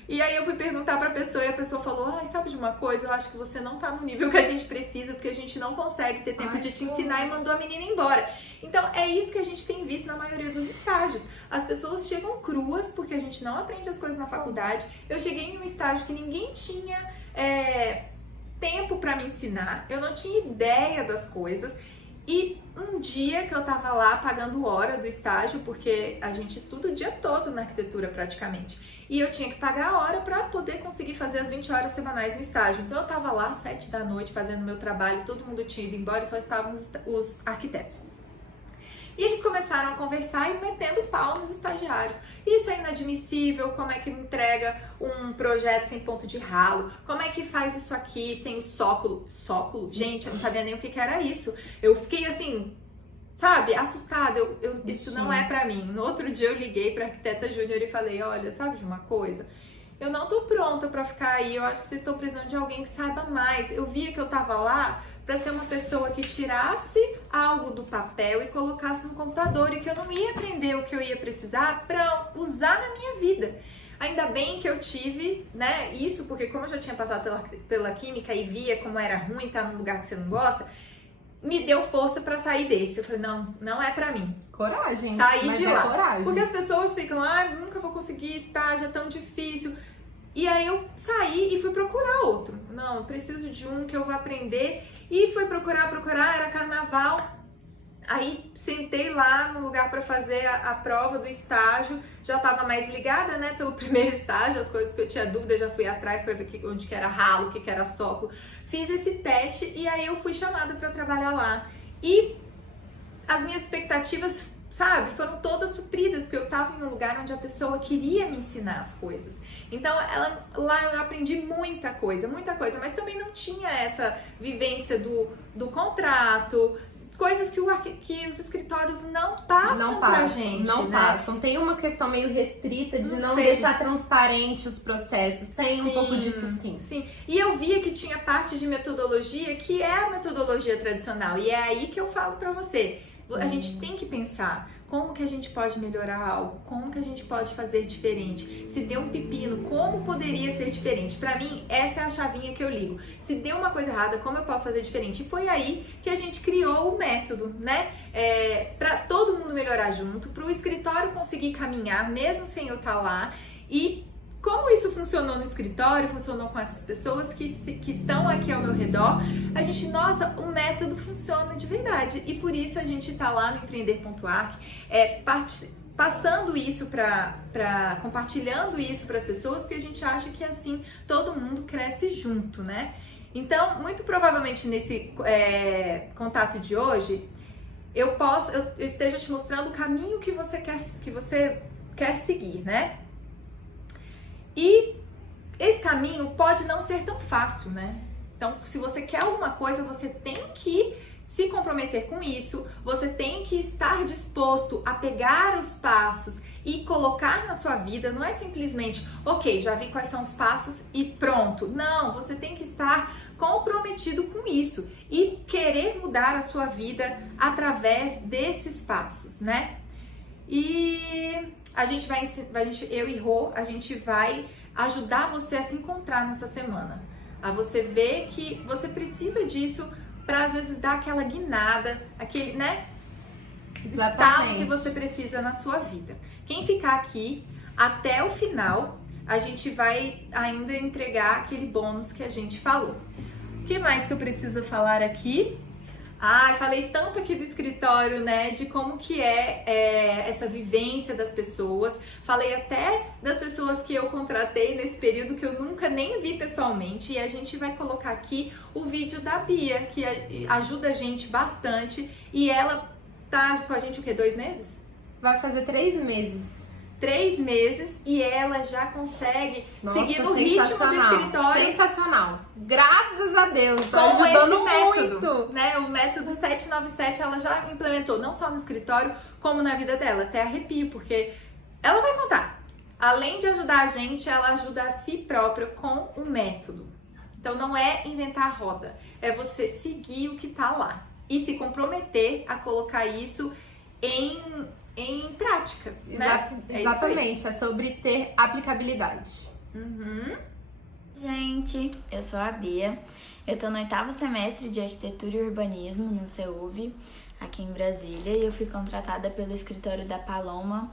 E aí eu fui perguntar pra pessoa e a pessoa falou, ai, sabe de uma coisa? Eu acho que você não tá no nível que a gente precisa, porque a gente não consegue ter tempo de te ensinar, e mandou a menina embora. Então é isso que a gente tem visto na maioria dos estágios. As pessoas chegam cruas, porque a gente não aprende as coisas na faculdade. Eu cheguei em um estágio que ninguém tinha tempo pra me ensinar, eu não tinha ideia das coisas. E um dia que eu tava lá pagando hora do estágio, porque a gente estuda o dia todo na arquitetura praticamente, e eu tinha que pagar a hora para poder conseguir fazer as 20 horas semanais no estágio. Então eu tava lá às 7 da noite fazendo meu trabalho, todo mundo tinha ido embora e só estavam os arquitetos. E eles começaram a conversar e metendo pau nos estagiários. Isso é inadmissível, como é que entrega um projeto sem ponto de ralo? Como é que faz isso aqui sem o sóculo? Sóculo? Gente, eu não sabia nem o que era isso. Eu fiquei assim, sabe, assustada. Isso não é pra mim. No outro dia eu liguei pra arquiteta júnior e falei, olha, sabe de uma coisa? Eu não tô pronta pra ficar aí, eu acho que vocês estão precisando de alguém que saiba mais. Eu via que eu tava lá para ser uma pessoa que tirasse algo do papel e colocasse no computador, e que eu não ia aprender o que eu ia precisar para usar na minha vida. Ainda bem que eu tive, né, isso, porque como eu já tinha passado pela química e via como era ruim estar num lugar que você não gosta, me deu força para sair desse. Eu falei, não é para mim. Coragem. Sair de lá. Coragem. Porque as pessoas ficam, nunca vou conseguir, estágio é tão difícil. E aí eu saí e fui procurar outro. Não, eu preciso de um que eu vou aprender. E fui procurar, era carnaval. Aí sentei lá no lugar para fazer a prova do estágio. Já estava mais ligada, né, pelo primeiro estágio, as coisas que eu tinha dúvida, já fui atrás para ver onde que era ralo, o que era sóculo. Fiz esse teste e aí eu fui chamada para trabalhar lá. E as minhas expectativas, sabe, foram todas supridas, porque eu estava em um lugar onde a pessoa queria me ensinar as coisas. Então, lá eu aprendi muita coisa, mas também não tinha essa vivência do contrato, coisas que os escritórios não passam pra gente. Não passam. Tem uma questão meio restrita de não deixar transparente os processos. Tem um pouco disso, sim. Sim. E eu via que tinha parte de metodologia que é a metodologia tradicional. E é aí que eu falo pra você. A gente tem que pensar como que a gente pode melhorar algo, como que a gente pode fazer diferente. Se deu um pepino, como poderia ser diferente? Pra mim, essa é a chavinha que eu ligo. Se deu uma coisa errada, como eu posso fazer diferente? E foi aí que a gente criou o método, né? Pra todo mundo melhorar junto, pro escritório conseguir caminhar, mesmo sem eu estar lá. E como isso funcionou no escritório, funcionou com essas pessoas que estão aqui ao meu redor, a gente, nossa, o método funciona de verdade. E por isso a gente tá lá no Empreender.arc, passando isso compartilhando isso para as pessoas, porque a gente acha que assim todo mundo cresce junto, né? Então, muito provavelmente nesse contato de hoje, eu esteja te mostrando o caminho que você quer seguir, né? E esse caminho pode não ser tão fácil, né? Então, se você quer alguma coisa, você tem que se comprometer com isso, você tem que estar disposto a pegar os passos e colocar na sua vida. Não é simplesmente, ok, já vi quais são os passos e pronto. Não, você tem que estar comprometido com isso e querer mudar a sua vida através desses passos, né? E eu e Rô, a gente vai ajudar você a se encontrar nessa semana. A você ver que você precisa disso para às vezes dar aquela guinada, aquele, né? Estalo que você precisa na sua vida. Quem ficar aqui até o final, a gente vai ainda entregar aquele bônus que a gente falou. O que mais que eu preciso falar aqui? Falei tanto aqui do escritório, né, de como que essa vivência das pessoas. Falei até das pessoas que eu contratei nesse período que eu nunca nem vi pessoalmente. E a gente vai colocar aqui o vídeo da Bia, que ajuda a gente bastante. E ela tá com a gente o quê? 2 meses? Vai fazer 3 meses. 3 meses e ela já consegue seguir no ritmo do sensacional. escritório. Sensacional. Graças a Deus, tá Com ajudando esse método, muito. né? O método 797 ela já implementou não só no escritório, como na vida dela. Até arrepio, porque ela vai contar. Além de ajudar a gente, ela ajuda a si própria com o método. Então não é inventar a roda, é você seguir o que tá lá e se comprometer a colocar isso em prática, né? Exatamente, é sobre ter aplicabilidade. Uhum. Gente, eu sou a Bia, eu tô no 8º semestre de Arquitetura e Urbanismo no CEUV, aqui em Brasília, e eu fui contratada pelo escritório da Paloma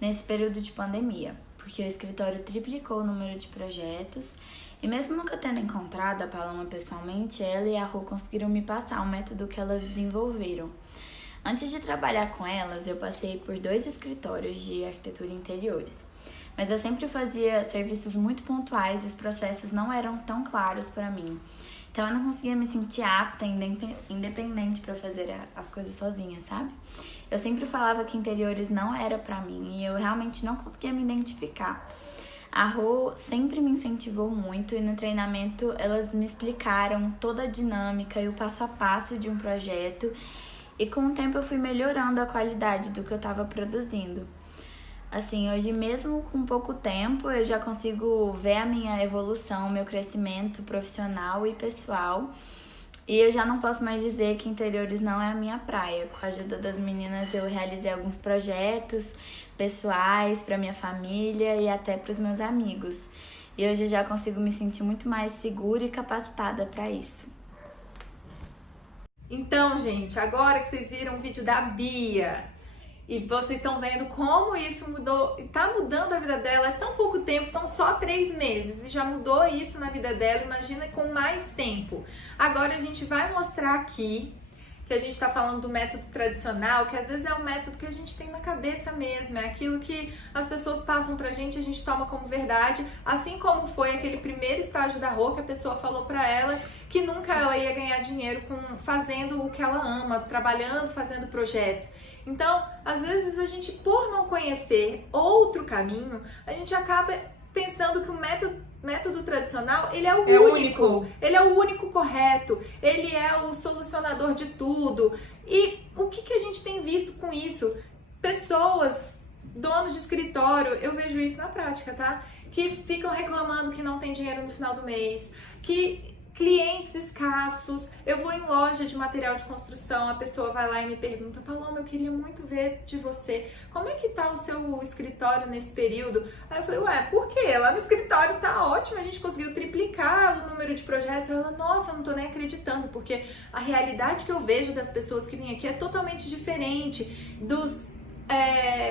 nesse período de pandemia, porque o escritório triplicou o número de projetos, e mesmo nunca tendo encontrado a Paloma pessoalmente, ela e a Rô conseguiram me passar um método que elas desenvolveram. Antes de trabalhar com elas, eu passei por 2 escritórios de arquitetura e interiores, mas eu sempre fazia serviços muito pontuais e os processos não eram tão claros para mim. Então eu não conseguia me sentir apta, independente para fazer as coisas sozinha, sabe? Eu sempre falava que interiores não era para mim e eu realmente não conseguia me identificar. A Rô sempre me incentivou muito e no treinamento elas me explicaram toda a dinâmica e o passo a passo de um projeto. E com o tempo eu fui melhorando a qualidade do que eu estava produzindo. Assim, hoje mesmo com pouco tempo eu já consigo ver a minha evolução, meu crescimento profissional e pessoal. E eu já não posso mais dizer que interiores não é a minha praia. Com a ajuda das meninas eu realizei alguns projetos pessoais para minha família e até para os meus amigos. E hoje eu já consigo me sentir muito mais segura e capacitada para isso. Então, gente, agora que vocês viram o vídeo da Bia e vocês estão vendo como isso mudou, tá mudando a vida dela, é tão pouco tempo, são só 3 meses e já mudou isso na vida dela, imagina com mais tempo. Agora a gente vai mostrar aqui que a gente tá falando do método tradicional, que às vezes é um método que a gente tem na cabeça mesmo, é aquilo que as pessoas passam pra gente, a gente toma como verdade, assim como foi aquele primeiro estágio da Rô, que a pessoa falou pra ela que nunca ela ia ganhar dinheiro fazendo o que ela ama, trabalhando, fazendo projetos. Então, às vezes a gente, por não conhecer outro caminho, a gente acaba pensando que o método tradicional, ele é o único. Ele é o único correto, ele é o solucionador de tudo. E o que a gente tem visto com isso? Pessoas, donos de escritório, eu vejo isso na prática, tá? Que ficam reclamando que não tem dinheiro no final do mês, que clientes escassos, eu vou em loja de material de construção, a pessoa vai lá e me pergunta: Paloma, eu queria muito ver de você, como é que tá o seu escritório nesse período? Aí eu falei: ué, por quê? Lá no escritório tá ótimo, a gente conseguiu triplicar o número de projetos. Ela: nossa, eu não tô nem acreditando, porque a realidade que eu vejo das pessoas que vêm aqui é totalmente diferente dos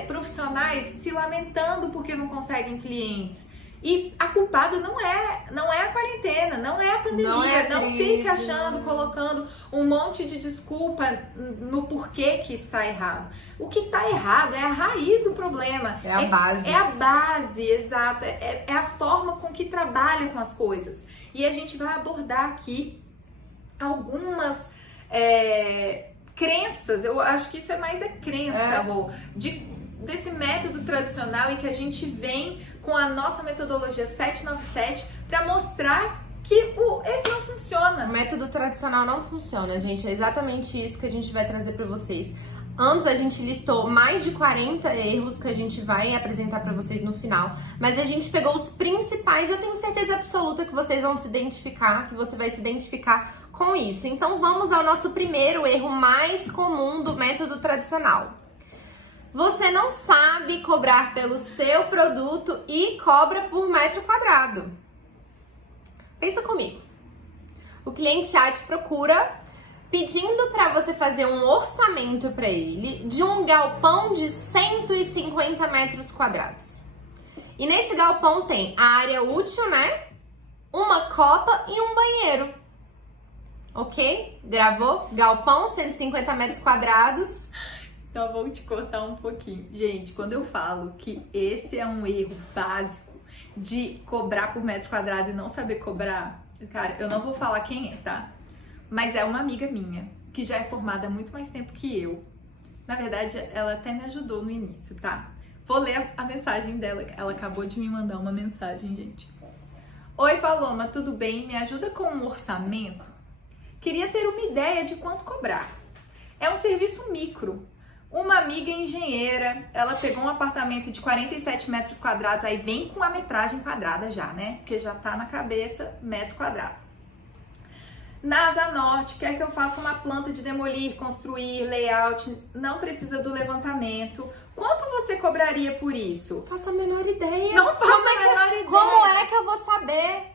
profissionais se lamentando porque não conseguem clientes. E a culpada não é a quarentena, não é a pandemia, não fica achando, colocando um monte de desculpa no porquê que está errado. O que está errado é a raiz do problema. É a base. É a base, exato. É a forma com que trabalha com as coisas. E a gente vai abordar aqui algumas crenças, eu acho que isso é mais crença, Rô, desse método tradicional e que a gente vem com a nossa metodologia 797 para mostrar que esse não funciona. O método tradicional não funciona, gente. É exatamente isso que a gente vai trazer para vocês. Antes a gente listou mais de 40 erros que a gente vai apresentar para vocês no final, mas a gente pegou os principais. Eu tenho certeza absoluta que vocês vão se identificar, que você vai se identificar com isso. Então vamos ao nosso primeiro erro mais comum do método tradicional. Você não sabe cobrar pelo seu produto e cobra por metro quadrado. Pensa comigo. O cliente já te procura pedindo para você fazer um orçamento para ele de um galpão de 150 metros quadrados. E nesse galpão tem a área útil, né? Uma copa e um banheiro. Ok? Gravou? Galpão, 150 metros quadrados. Então, eu vou te cortar um pouquinho. Gente, quando eu falo que esse é um erro básico de cobrar por metro quadrado e não saber cobrar, cara, eu não vou falar quem é, tá? Mas é uma amiga minha, que já é formada há muito mais tempo que eu. Na verdade, ela até me ajudou no início, tá? Vou ler a mensagem dela. Ela acabou de me mandar uma mensagem, gente. Oi, Paloma, tudo bem? Me ajuda com um orçamento? Queria ter uma ideia de quanto cobrar. É um serviço micro. Uma amiga engenheira, ela pegou um apartamento de 47 metros quadrados, aí vem com a metragem quadrada já, né? Porque já tá na cabeça metro quadrado. Na Asa Norte, quer que eu faça uma planta de demolir, construir, layout, não precisa do levantamento. Quanto você cobraria por isso? Faço a menor ideia. Não faço a menor ideia. Como é que eu vou saber?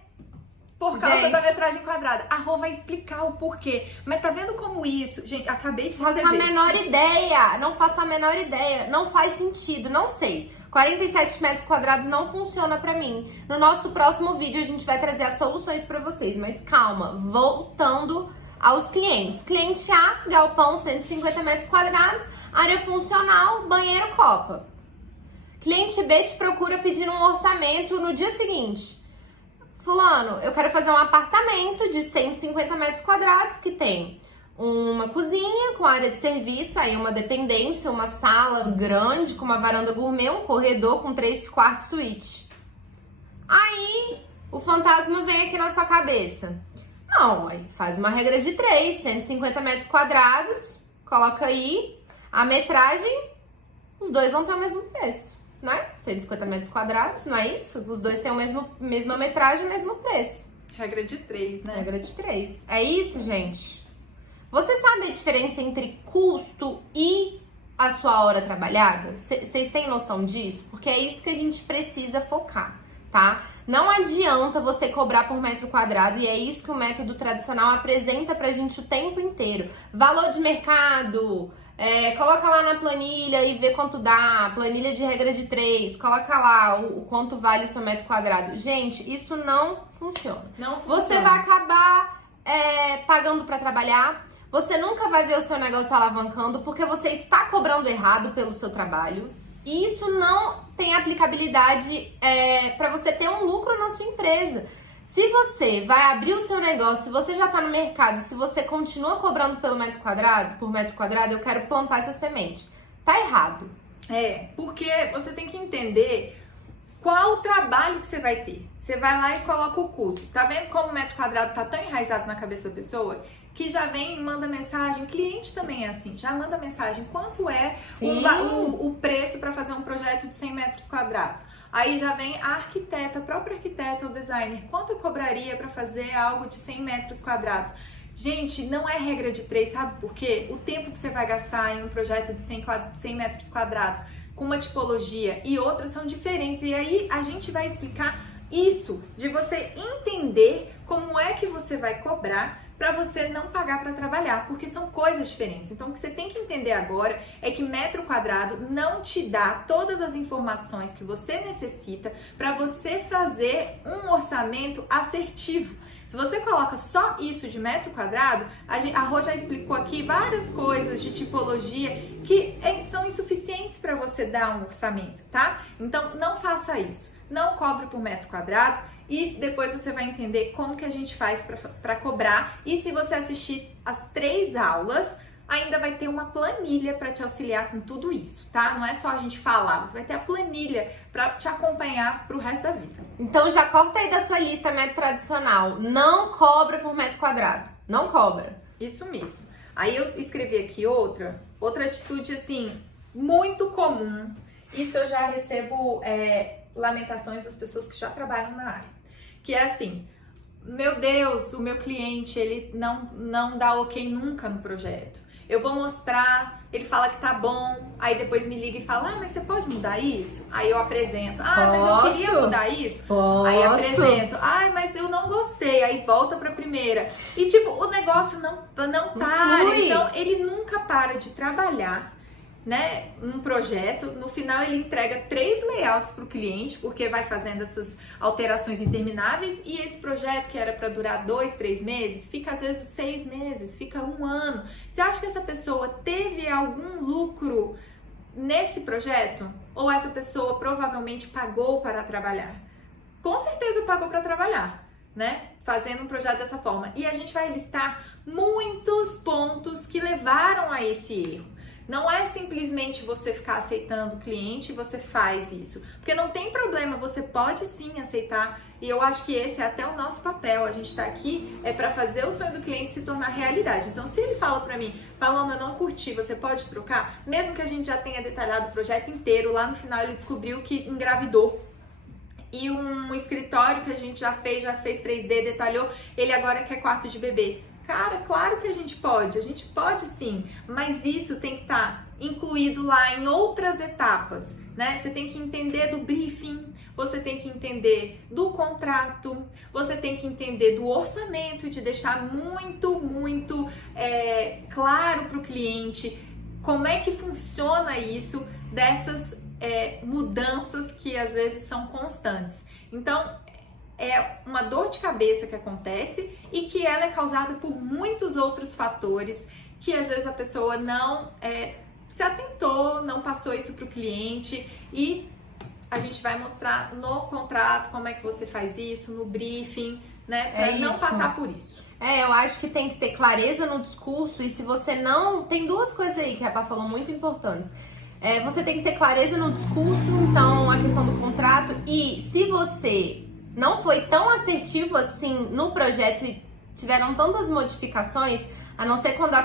Por causa Gente, da metragem quadrada. A Rô vai explicar o porquê. Mas tá vendo como isso? Gente, acabei de receber. Faço a menor ideia. Não faço a menor ideia. Não faz sentido. Não sei. 47 metros quadrados não funciona pra mim. No nosso próximo vídeo a gente vai trazer as soluções pra vocês. Mas calma. Voltando aos clientes. Cliente A, galpão 150 metros quadrados, área funcional, banheiro, copa. Cliente B te procura pedindo um orçamento no dia seguinte. Fulano, eu quero fazer um apartamento de 150 metros quadrados que tem uma cozinha com área de serviço, aí uma dependência, uma sala grande com uma varanda gourmet, um corredor com 3 quartos suíte. Aí o fantasma vem aqui na sua cabeça. Não, aí faz uma regra de 3, 150 metros quadrados, coloca aí a metragem, os dois vão ter o mesmo preço. Né? 150 metros quadrados, não é isso? Os dois têm a mesma metragem, o mesmo preço. Regra de 3, né? Regra de 3. É isso, gente? Você sabe a diferença entre custo e a sua hora trabalhada? Vocês têm noção disso? Porque é isso que a gente precisa focar, tá? Não adianta você cobrar por metro quadrado, e é isso que o método tradicional apresenta pra gente o tempo inteiro. Valor de mercado... coloca lá na planilha e vê quanto dá, planilha de regra de 3, coloca lá o quanto vale o seu metro quadrado. Gente, isso não funciona. Não funciona. Você vai acabar pagando para trabalhar, você nunca vai ver o seu negócio alavancando porque você está cobrando errado pelo seu trabalho. E isso não tem aplicabilidade para você ter um lucro na sua empresa. Se você vai abrir o seu negócio, se você já está no mercado, se você continua cobrando por metro quadrado, eu quero plantar essa semente. Tá errado. Porque você tem que entender qual o trabalho que você vai ter. Você vai lá e coloca o custo. Tá vendo como o metro quadrado tá tão enraizado na cabeça da pessoa? Que já vem e manda mensagem, cliente também é assim, já manda mensagem, quanto é o preço para fazer um projeto de 100 metros quadrados? Aí já vem a arquiteta, a própria arquiteta ou designer, quanto eu cobraria para fazer algo de 100 metros quadrados? Gente, não é regra de 3, sabe por quê? O tempo que você vai gastar em um projeto de 100 metros quadrados com uma tipologia e outras são diferentes. E aí a gente vai explicar isso, de você entender como é que você vai cobrar para você não pagar para trabalhar, porque são coisas diferentes. Então, o que você tem que entender agora é que metro quadrado não te dá todas as informações que você necessita para você fazer um orçamento assertivo. Se você coloca só isso de metro quadrado, a Rô já explicou aqui várias coisas de tipologia que são insuficientes para você dar um orçamento, tá? Então, não faça isso. Não cobre por metro quadrado. E depois você vai entender como que a gente faz para cobrar. E se você assistir as 3 aulas, ainda vai ter uma planilha para te auxiliar com tudo isso, tá? Não é só a gente falar, você vai ter a planilha para te acompanhar pro resto da vida. Então já corta aí da sua lista método tradicional. Não cobra por metro quadrado. Não cobra. Isso mesmo. Aí eu escrevi aqui outra atitude assim, muito comum. Isso eu já recebo lamentações das pessoas que já trabalham na área. Que é assim, meu Deus, o meu cliente, ele não dá ok nunca no projeto. Eu vou mostrar, ele fala que tá bom, aí depois me liga e fala, mas você pode mudar isso? Aí eu apresento, mas eu queria mudar isso? Posso. Aí apresento, mas eu não gostei, aí volta pra primeira. E tipo, o negócio não para, então ele nunca para de trabalhar, né, um projeto. No final ele entrega 3 layouts para o cliente, porque vai fazendo essas alterações intermináveis, e esse projeto que era para durar 2, 3 meses, fica às vezes 6 meses, fica 1 ano. Você acha que essa pessoa teve algum lucro nesse projeto? Ou essa pessoa provavelmente pagou para trabalhar? Com certeza pagou para trabalhar, né? Fazendo um projeto dessa forma. E a gente vai listar muitos pontos que levaram a esse erro. Não é simplesmente você ficar aceitando o cliente e você faz isso. Porque não tem problema, você pode sim aceitar. E eu acho que esse é até o nosso papel. A gente tá aqui para fazer o sonho do cliente se tornar realidade. Então, se ele fala pra mim, Paloma, eu não curti, você pode trocar? Mesmo que a gente já tenha detalhado o projeto inteiro, lá no final ele descobriu que engravidou. E um escritório que a gente já fez 3D, detalhou, ele agora quer quarto de bebê. Cara, claro que a gente pode sim, mas isso tem que estar incluído lá em outras etapas, né? Você tem que entender do briefing, você tem que entender do contrato, você tem que entender do orçamento, de deixar muito claro para o cliente como é que funciona isso, dessas mudanças que às vezes são constantes. Então, é uma dor de cabeça que acontece e que ela é causada por muitos outros fatores que às vezes a pessoa não se atentou, não passou isso para o cliente, e a gente vai mostrar no contrato como é que você faz isso, no briefing, né, para não passar por isso. Eu acho que tem que ter clareza no discurso, e se você não... Tem duas coisas aí que a Pá falou muito importantes. Você tem que ter clareza no discurso, então a questão do contrato, e se você não foi tão assertivo assim no projeto e tiveram tantas modificações, a não ser quando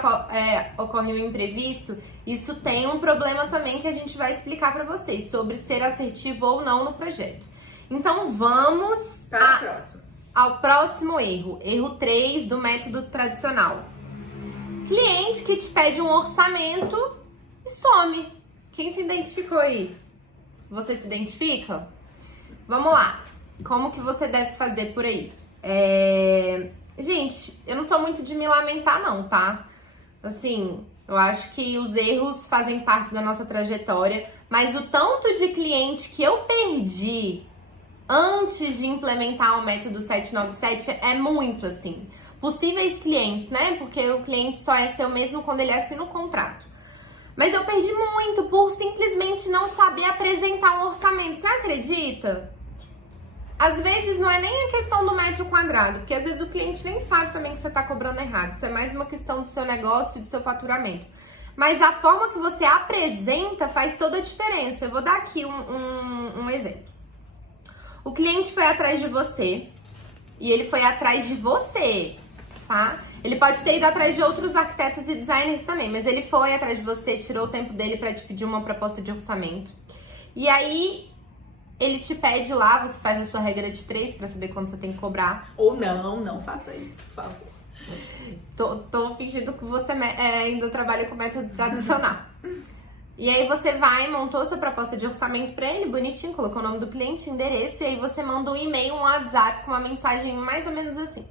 ocorre um imprevisto, isso tem um problema também que a gente vai explicar para vocês sobre ser assertivo ou não no projeto. Então vamos ao próximo erro. Erro 3 do método tradicional. Cliente que te pede um orçamento e some. Quem se identificou aí? Você se identifica? Vamos lá. Como que você deve fazer por aí? Gente, eu não sou muito de me lamentar não, tá? Assim, eu acho que os erros fazem parte da nossa trajetória, mas o tanto de cliente que eu perdi antes de implementar o método 797 é muito, assim. Possíveis clientes, né? Porque o cliente só é seu mesmo quando ele assina o contrato. Mas eu perdi muito por simplesmente não saber apresentar um orçamento. Você acredita? Às vezes não é nem a questão do metro quadrado, porque às vezes o cliente nem sabe também que você está cobrando errado. Isso é mais uma questão do seu negócio e do seu faturamento. Mas a forma que você apresenta faz toda a diferença. Eu vou dar aqui um exemplo. O cliente foi atrás de você e ele foi atrás de você, tá? Ele pode ter ido atrás de outros arquitetos e designers também, mas ele foi atrás de você, tirou o tempo dele para te pedir uma proposta de orçamento. E aí ele te pede lá, você faz a sua regra de 3 para saber quanto você tem que cobrar. Ou não faça isso, por favor. Tô fingindo que você ainda trabalha com método tradicional. E aí você vai, montou sua proposta de orçamento para ele, bonitinho, colocou o nome do cliente, endereço, e aí você manda um e-mail, um WhatsApp com uma mensagem mais ou menos assim.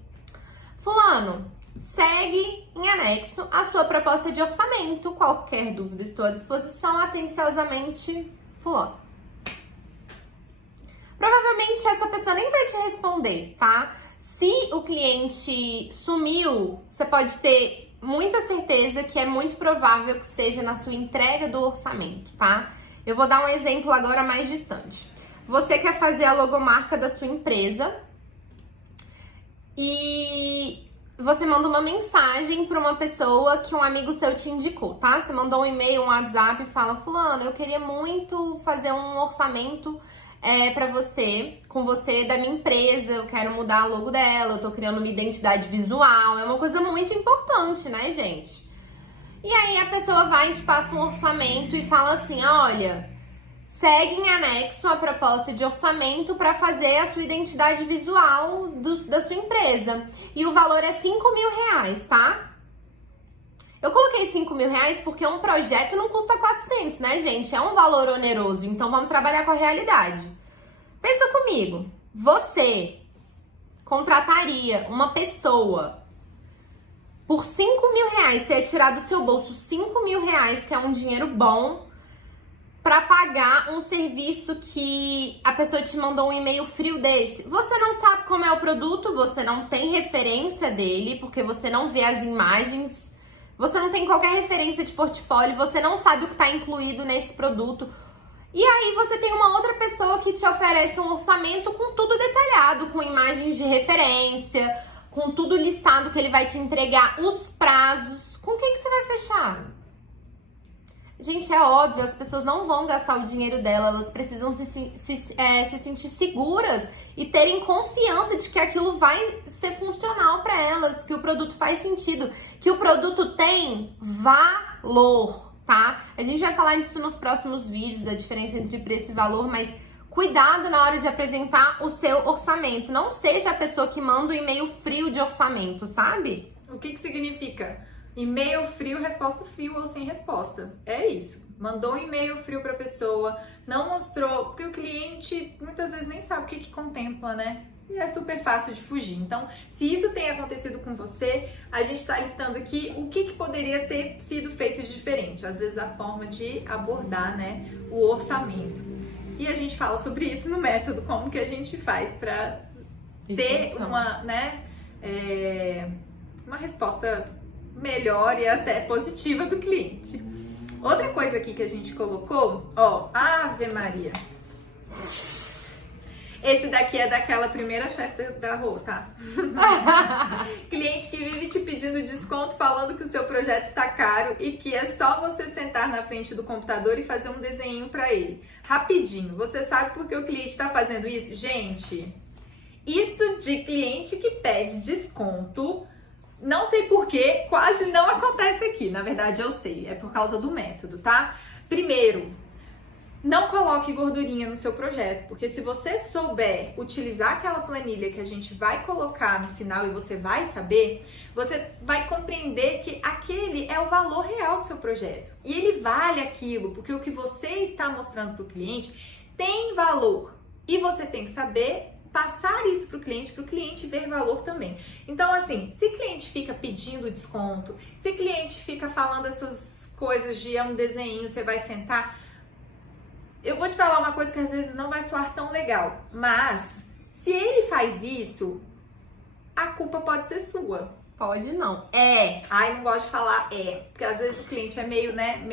Fulano, segue em anexo a sua proposta de orçamento. Qualquer dúvida, estou à disposição. Atenciosamente, fulano. Provavelmente essa pessoa nem vai te responder, tá? Se o cliente sumiu, você pode ter muita certeza que é muito provável que seja na sua entrega do orçamento, tá? Eu vou dar um exemplo agora mais distante. Você quer fazer a logomarca da sua empresa e você manda uma mensagem para uma pessoa que um amigo seu te indicou, tá? Você mandou um e-mail, um WhatsApp e fala: fulano, eu queria muito fazer um orçamento para você, com você da minha empresa, eu quero mudar o logo dela, eu tô criando uma identidade visual, é uma coisa muito importante, né, gente? E aí a pessoa vai e te passa um orçamento e fala assim: olha, segue em anexo a proposta de orçamento para fazer a sua identidade visual da sua empresa. E o valor é R$5.000, tá? Eu coloquei R$5.000 porque um projeto não custa 400, né, gente? É um valor oneroso, então vamos trabalhar com a realidade. Pensa comigo, você contrataria uma pessoa por R$5.000, você ia tirar do seu bolso R$5.000, que é um dinheiro bom, para pagar um serviço que a pessoa te mandou um e-mail frio desse? Você não sabe como é o produto, você não tem referência dele, porque você não vê as imagens, você não tem qualquer referência de portfólio, você não sabe o que está incluído nesse produto. E aí você tem uma outra pessoa que te oferece um orçamento com tudo detalhado, com imagens de referência, com tudo listado que ele vai te entregar, os prazos. Com quem que você vai fechar? Gente, é óbvio, as pessoas não vão gastar o dinheiro dela, elas precisam se sentir seguras e terem confiança de que aquilo vai ser funcional para elas, que o produto faz sentido, que o produto tem valor, tá? A gente vai falar disso nos próximos vídeos, a diferença entre preço e valor, mas cuidado na hora de apresentar o seu orçamento. Não seja a pessoa que manda um e-mail frio de orçamento, sabe? O que significa? E-mail frio, resposta frio ou sem resposta. É isso. Mandou um e-mail frio para a pessoa, não mostrou, porque o cliente muitas vezes nem sabe o que contempla, né? E é super fácil de fugir. Então, se isso tem acontecido com você, a gente está listando aqui o que poderia ter sido feito de diferente. Às vezes a forma de abordar, né, o orçamento. E a gente fala sobre isso no método, como que a gente faz para ter uma, né, uma resposta melhor e até positiva do cliente. Outra coisa aqui que a gente colocou, ó, Ave Maria. Esse daqui é daquela primeira chefe da Rô, tá? Cliente que vive te pedindo desconto, falando que o seu projeto está caro e que é só você sentar na frente do computador e fazer um desenho para ele. Rapidinho. Você sabe por que o cliente está fazendo isso? Gente, isso de cliente que pede desconto, não sei por que, quase não acontece aqui. Na verdade, eu sei, é por causa do método, tá? Primeiro, não coloque gordurinha no seu projeto, porque se você souber utilizar aquela planilha que a gente vai colocar no final e você vai saber, você vai compreender que aquele é o valor real do seu projeto. E ele vale aquilo, porque o que você está mostrando para o cliente tem valor. E você tem que saber passar isso para o cliente ver valor também. Então, assim, se cliente fica pedindo desconto, se cliente fica falando essas coisas de um desenho, você vai sentar, eu vou te falar uma coisa que às vezes não vai soar tão legal, mas se ele faz isso, a culpa pode ser sua. Pode não. Ai, não gosto de falar porque às vezes o cliente é meio, né,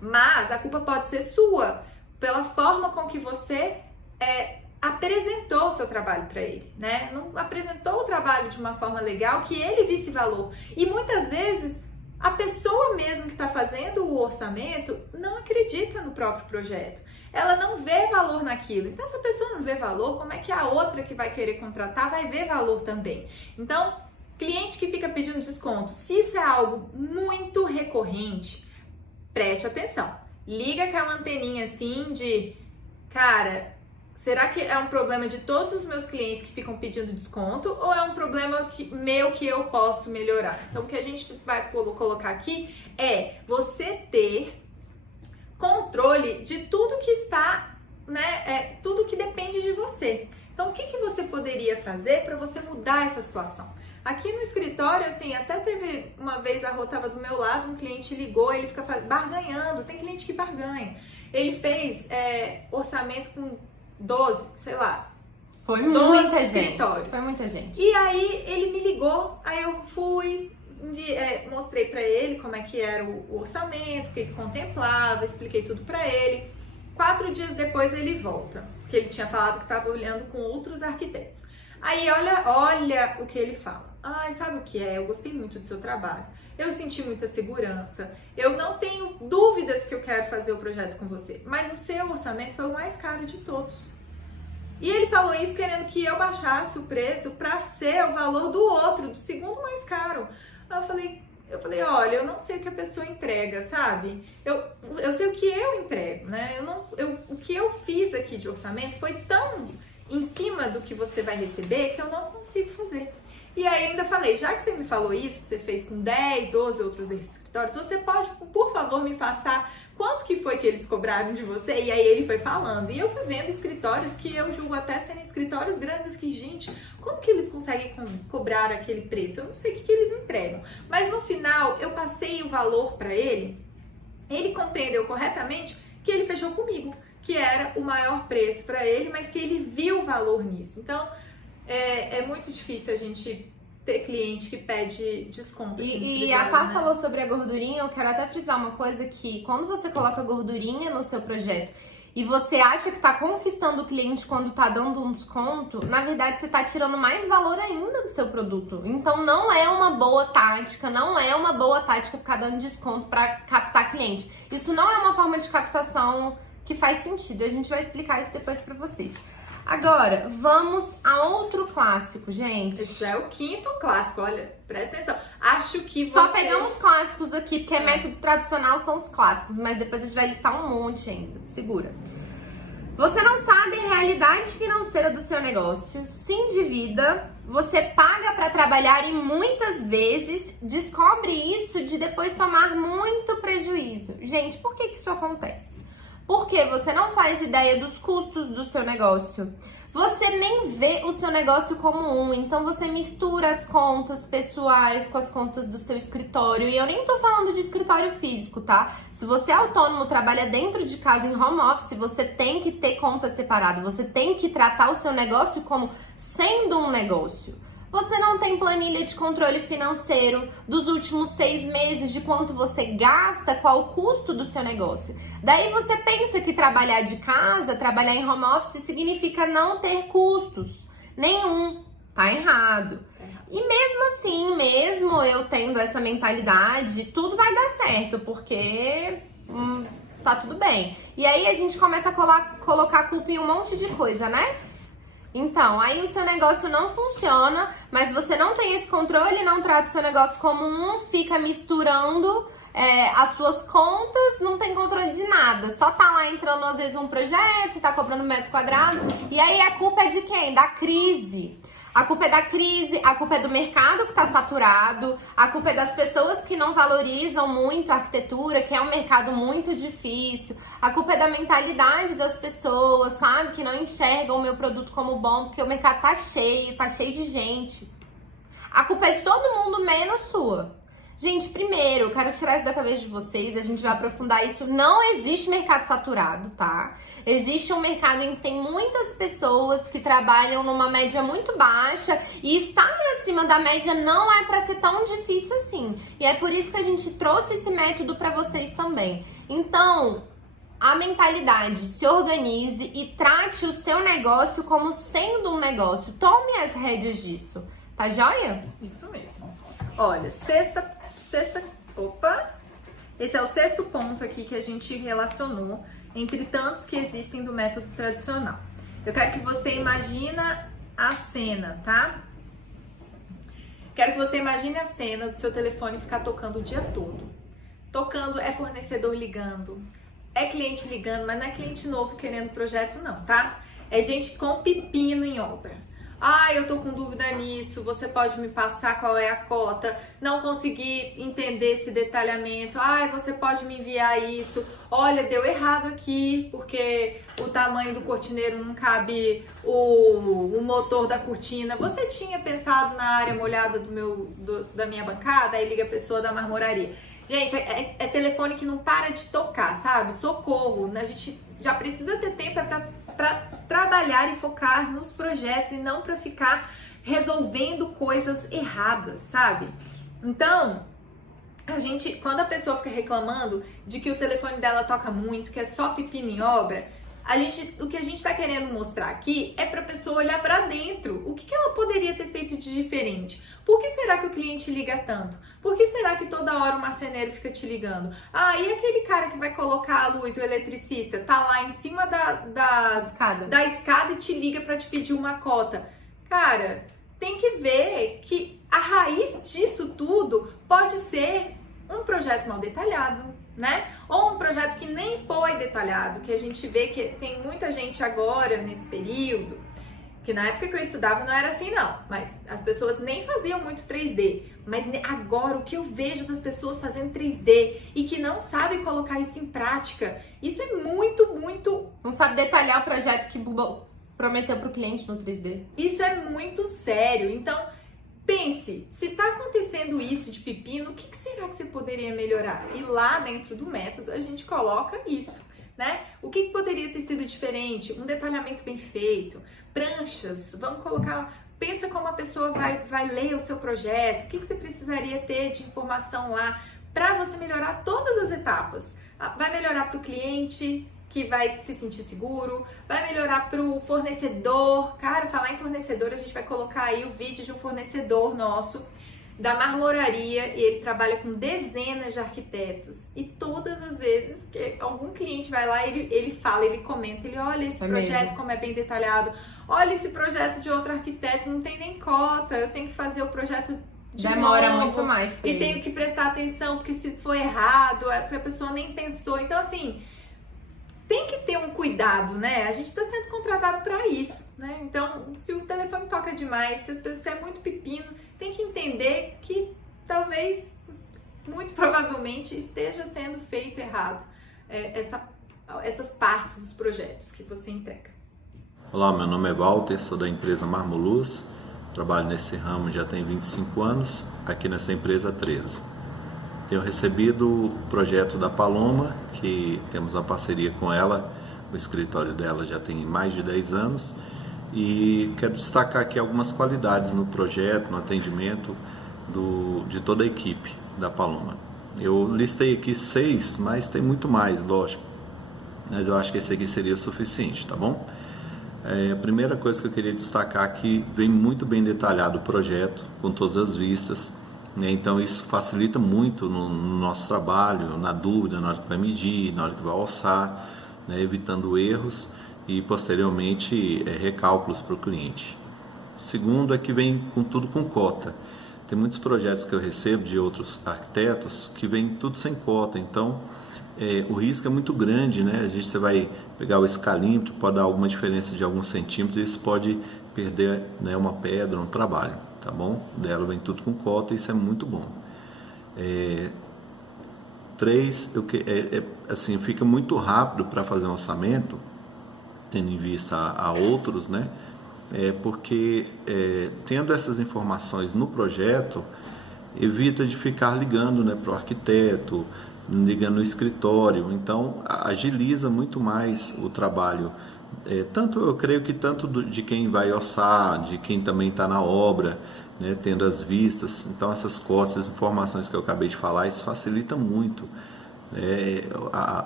mas a culpa pode ser sua, pela forma com que você apresentou o seu trabalho para ele, né? Não apresentou o trabalho de uma forma legal que ele visse valor. E muitas vezes a pessoa mesmo que está fazendo o orçamento não acredita no próprio projeto. Ela não vê valor naquilo. Então, se a pessoa não vê valor, como é que a outra que vai querer contratar vai ver valor também? Então, cliente que fica pedindo desconto, se isso é algo muito recorrente, preste atenção. Liga aquela anteninha assim de, cara, será que é um problema de todos os meus clientes que ficam pedindo desconto ou é um problema meu que eu posso melhorar? Então, o que a gente vai colocar aqui é você ter controle de tudo que está, né? Tudo que depende de você. Então, o que você poderia fazer para você mudar essa situação? Aqui no escritório, assim, até teve uma vez, a Rô estava do meu lado, um cliente ligou, ele fica barganhando, tem cliente que barganha. Ele fez orçamento com 12, sei lá. Foi muita gente. Escritórios. Foi muita gente. E aí ele me ligou, aí eu fui, mostrei pra ele como é que era o orçamento, o que ele contemplava, expliquei tudo pra ele. 4 dias depois ele volta, porque ele tinha falado que estava olhando com outros arquitetos. Aí olha o que ele fala. Ai, sabe o que é? Eu gostei muito do seu trabalho. Eu senti muita segurança. Eu não tenho dúvidas que eu quero fazer o projeto com você. Mas o seu orçamento foi o mais caro de todos. E ele falou isso querendo que eu baixasse o preço para ser o valor do outro, do segundo mais caro. Aí eu falei, olha, eu não sei o que a pessoa entrega, sabe? Eu sei o que eu entrego, né? O que eu fiz aqui de orçamento foi tão em cima do que você vai receber que eu não consigo fazer. E aí ainda falei, já que você me falou isso, você fez com 10, 12 outros escritórios, você pode, por favor, me passar quanto que foi que eles cobraram de você? E aí ele foi falando. E eu fui vendo escritórios que eu julgo até serem escritórios grandes. Eu fiquei, gente, como que eles conseguem cobrar aquele preço? Eu não sei o que eles entregam. Mas no final, eu passei o valor para ele, ele compreendeu corretamente que ele fechou comigo, que era o maior preço para ele, mas que ele viu o valor nisso. Então, é muito difícil a gente ter cliente que pede desconto. E a Pá falou sobre a gordurinha, eu quero até frisar uma coisa que quando você coloca gordurinha no seu projeto e você acha que tá conquistando o cliente quando tá dando um desconto, na verdade você tá tirando mais valor ainda do seu produto. Então não é uma boa tática, ficar dando desconto para captar cliente. Isso não é uma forma de captação que faz sentido. A gente vai explicar isso depois para vocês. Agora, vamos a outro clássico, gente. Esse já é o 5º clássico, olha, presta atenção. Acho que você... Só pegamos clássicos aqui, porque método tradicional são os clássicos, mas depois a gente vai listar um monte ainda. Segura. Você não sabe a realidade financeira do seu negócio, se endivida, você paga para trabalhar e muitas vezes descobre isso de depois tomar muito prejuízo. Gente, por que isso acontece? Porque você não faz ideia dos custos do seu negócio. Você nem vê o seu negócio como um, então você mistura as contas pessoais com as contas do seu escritório. E eu nem tô falando de escritório físico, tá? Se você é autônomo, trabalha dentro de casa em home office, você tem que ter conta separada. Você tem que tratar o seu negócio como sendo um negócio. Você não tem planilha de controle financeiro dos últimos 6 meses, de quanto você gasta, qual o custo do seu negócio. Daí você pensa que trabalhar de casa, trabalhar em home office, significa não ter custos nenhum. Tá errado. E mesmo assim, mesmo eu tendo essa mentalidade, tudo vai dar certo, porque tá tudo bem. E aí a gente começa a colocar a culpa em um monte de coisa, né? Então, aí o seu negócio não funciona, mas você não tem esse controle, não trata o seu negócio como um, fica misturando as suas contas, não tem controle de nada. Só tá lá entrando às vezes um projeto, você tá cobrando metro quadrado, e aí a culpa é de quem? Da crise. A culpa é da crise, a culpa é do mercado que tá saturado, a culpa é das pessoas que não valorizam muito a arquitetura, que é um mercado muito difícil, a culpa é da mentalidade das pessoas, sabe? Que não enxergam o meu produto como bom, porque o mercado tá cheio de gente. A culpa é de todo mundo, menos sua. Gente, primeiro, eu quero tirar isso da cabeça de vocês, a gente vai aprofundar isso. Não existe mercado saturado, tá? Existe um mercado em que tem muitas pessoas que trabalham numa média muito baixa e estar acima da média não é pra ser tão difícil assim. E é por isso que a gente trouxe esse método pra vocês também. Então, a mentalidade, se organize e trate o seu negócio como sendo um negócio. Tome as rédeas disso, tá joia? Isso mesmo. Olha, esse é o 6º ponto aqui que a gente relacionou entre tantos que existem do método tradicional. Eu quero que você imagine a cena, tá? Quero que você imagine a cena do seu telefone ficar tocando o dia todo. Tocando, é fornecedor ligando, é cliente ligando, mas não é cliente novo querendo projeto não, tá? É gente com pepino em obra. Ah, eu tô com dúvida nisso, você pode me passar qual é a cota? Não consegui entender esse detalhamento. Ah, você pode me enviar isso? Olha, deu errado aqui, porque o tamanho do cortineiro não cabe o motor da cortina. Você tinha pensado na área molhada da minha bancada? Aí liga a pessoa da marmoraria. Gente, é telefone que não para de tocar, sabe? Socorro, a gente já precisa ter tempo para trabalhar e focar nos projetos e não para ficar resolvendo coisas erradas, sabe? Então, quando a pessoa fica reclamando de que o telefone dela toca muito, que é só pepino em obra, o que a gente tá querendo mostrar aqui é pra pessoa olhar pra dentro. O que ela poderia ter feito de diferente? Por que será que o cliente liga tanto? Por que será que toda hora o marceneiro fica te ligando? Ah, e aquele cara que vai colocar a luz, o eletricista, tá lá em cima da escada e te liga pra te pedir uma cota. Cara, tem que ver que a raiz disso tudo pode ser um projeto mal detalhado, né? Ou um projeto que nem foi detalhado, que a gente vê que tem muita gente agora nesse período, que na época que eu estudava não era assim não, mas as pessoas nem faziam muito 3D, mas agora o que eu vejo das pessoas fazendo 3D e que não sabem colocar isso em prática, isso é muito... Não sabe detalhar o projeto que prometeu pro cliente no 3D. Isso é muito sério, então pense, se tá acontecendo isso de pepino, o que será que você poderia melhorar? E lá dentro do método a gente coloca isso, né? O que poderia ter sido diferente? Um detalhamento bem feito, pranchas, vamos colocar, pensa como a pessoa vai ler o seu projeto, o que você precisaria ter de informação lá para você melhorar todas as etapas. Vai melhorar para o cliente, que vai se sentir seguro, vai melhorar para o fornecedor. Cara, falar em fornecedor, a gente vai colocar aí o vídeo de um fornecedor nosso da marmoraria, e ele trabalha com dezenas de arquitetos, e todas as vezes que algum cliente vai lá, ele fala, ele comenta, ele olha esse projeto mesmo. como é bem detalhado, olha esse projeto de outro arquiteto, não tem nem cota, eu tenho que fazer o projeto de Demora novo, muito mais pra e ele. tenho que prestar atenção, porque se for errado, é porque a pessoa nem pensou. Então, assim, tem que ter um cuidado, né? A gente está sendo contratado para isso, né? Então, se o telefone toca demais, se as pessoas é muito pepino, tem que entender que talvez, muito provavelmente, esteja sendo feito errado essas partes dos projetos que você entrega. Olá, meu nome é Walter, sou da empresa Marmoluz, trabalho nesse ramo já tem 25 anos, aqui nessa empresa há 13. Tenho recebido o projeto da Paloma, que temos uma parceria com ela, o escritório dela já tem mais de 10 anos, e quero destacar aqui algumas qualidades no projeto, no atendimento de toda a equipe da Paloma. Eu listei aqui 6, mas tem muito mais, lógico, mas eu acho que esse aqui seria o suficiente, tá bom? A primeira coisa que eu queria destacar aqui, vem muito bem detalhado o projeto, com todas as vistas, né? Então isso facilita muito no nosso trabalho, na dúvida, na hora que vai medir, na hora que vai alçar, né? Evitando erros e posteriormente recálculos para o cliente. Segundo é que vem com tudo com cota. Tem muitos projetos que eu recebo de outros arquitetos que vem tudo sem cota, então o risco é muito grande, né? Você vai pegar o escalímetro, pode dar alguma diferença de alguns centímetros e isso pode perder, né, uma pedra, um trabalho, tá bom? Dela vem tudo com cota e isso é muito bom. 3, assim, fica muito rápido para fazer um orçamento, tendo em vista a outros, né? Porque tendo essas informações no projeto, evita de ficar ligando, né, para o arquiteto, ligando no escritório, então agiliza muito mais o trabalho, tanto eu creio que tanto de quem vai orçar, de quem também está na obra, né, tendo as vistas, então essas cotas, as informações que eu acabei de falar, isso facilita muito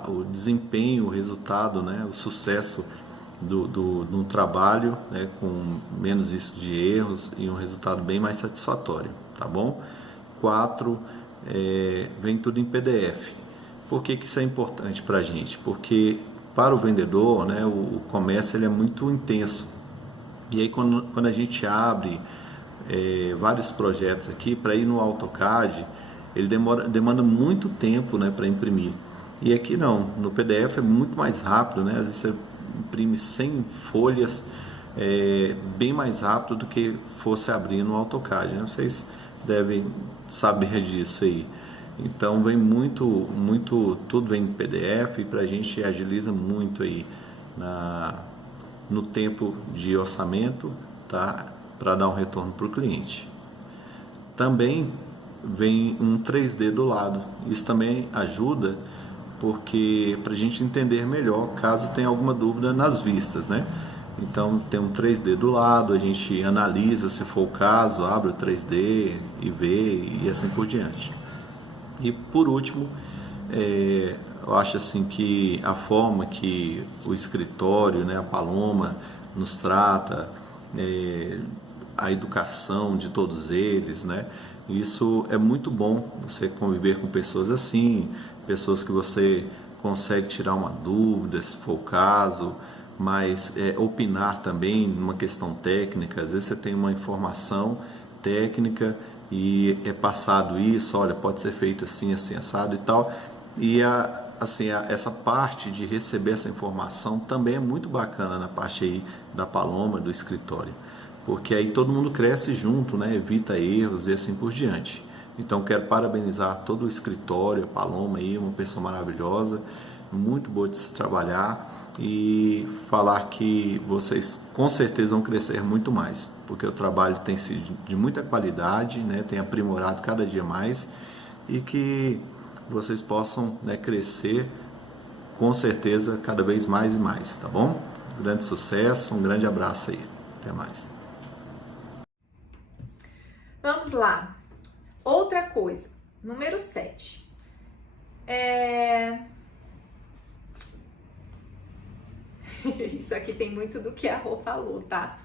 o desempenho, o resultado, né, o sucesso do trabalho, né, com menos risco de erros e um resultado bem mais satisfatório, tá bom? 4, vem tudo em PDF. Por que isso é importante para a gente? Porque para o vendedor, né, o comércio ele é muito intenso. E aí quando a gente abre vários projetos aqui, para ir no AutoCAD, ele demanda muito tempo, né, para imprimir. E aqui não, no PDF é muito mais rápido, né? Às vezes você imprime 100 folhas bem mais rápido do que fosse abrir no AutoCAD, né? Vocês devem saber disso aí. Então vem tudo vem em PDF e para a gente agiliza muito aí no tempo de orçamento, tá? Para dar um retorno para o cliente. Também vem um 3D do lado. Isso também ajuda porque para a gente entender melhor caso tenha alguma dúvida nas vistas, né? Então tem um 3D do lado, a gente analisa se for o caso, abre o 3D e vê e assim por diante. E por último, eu acho assim que a forma que o escritório, né, a Paloma nos trata, a educação de todos eles, né? Isso é muito bom, você conviver com pessoas assim, pessoas que você consegue tirar uma dúvida, se for o caso, mas opinar também numa questão técnica. Às vezes você tem uma informação técnica e é passado isso, olha, pode ser feito assim, assim, assado e tal, e essa parte de receber essa informação também é muito bacana na parte aí da Paloma, do escritório, porque aí todo mundo cresce junto, né? Evita erros e assim por diante. Então quero parabenizar todo o escritório, a Paloma aí, uma pessoa maravilhosa, muito boa de se trabalhar, e falar que vocês com certeza vão crescer muito mais, porque o trabalho tem sido de muita qualidade, né? Tem aprimorado cada dia mais, e que vocês possam, né, crescer com certeza cada vez mais e mais, tá bom? Grande sucesso, um grande abraço aí, até mais. Vamos lá. Outra coisa, número 7. Isso aqui tem muito do que a Rô falou, tá?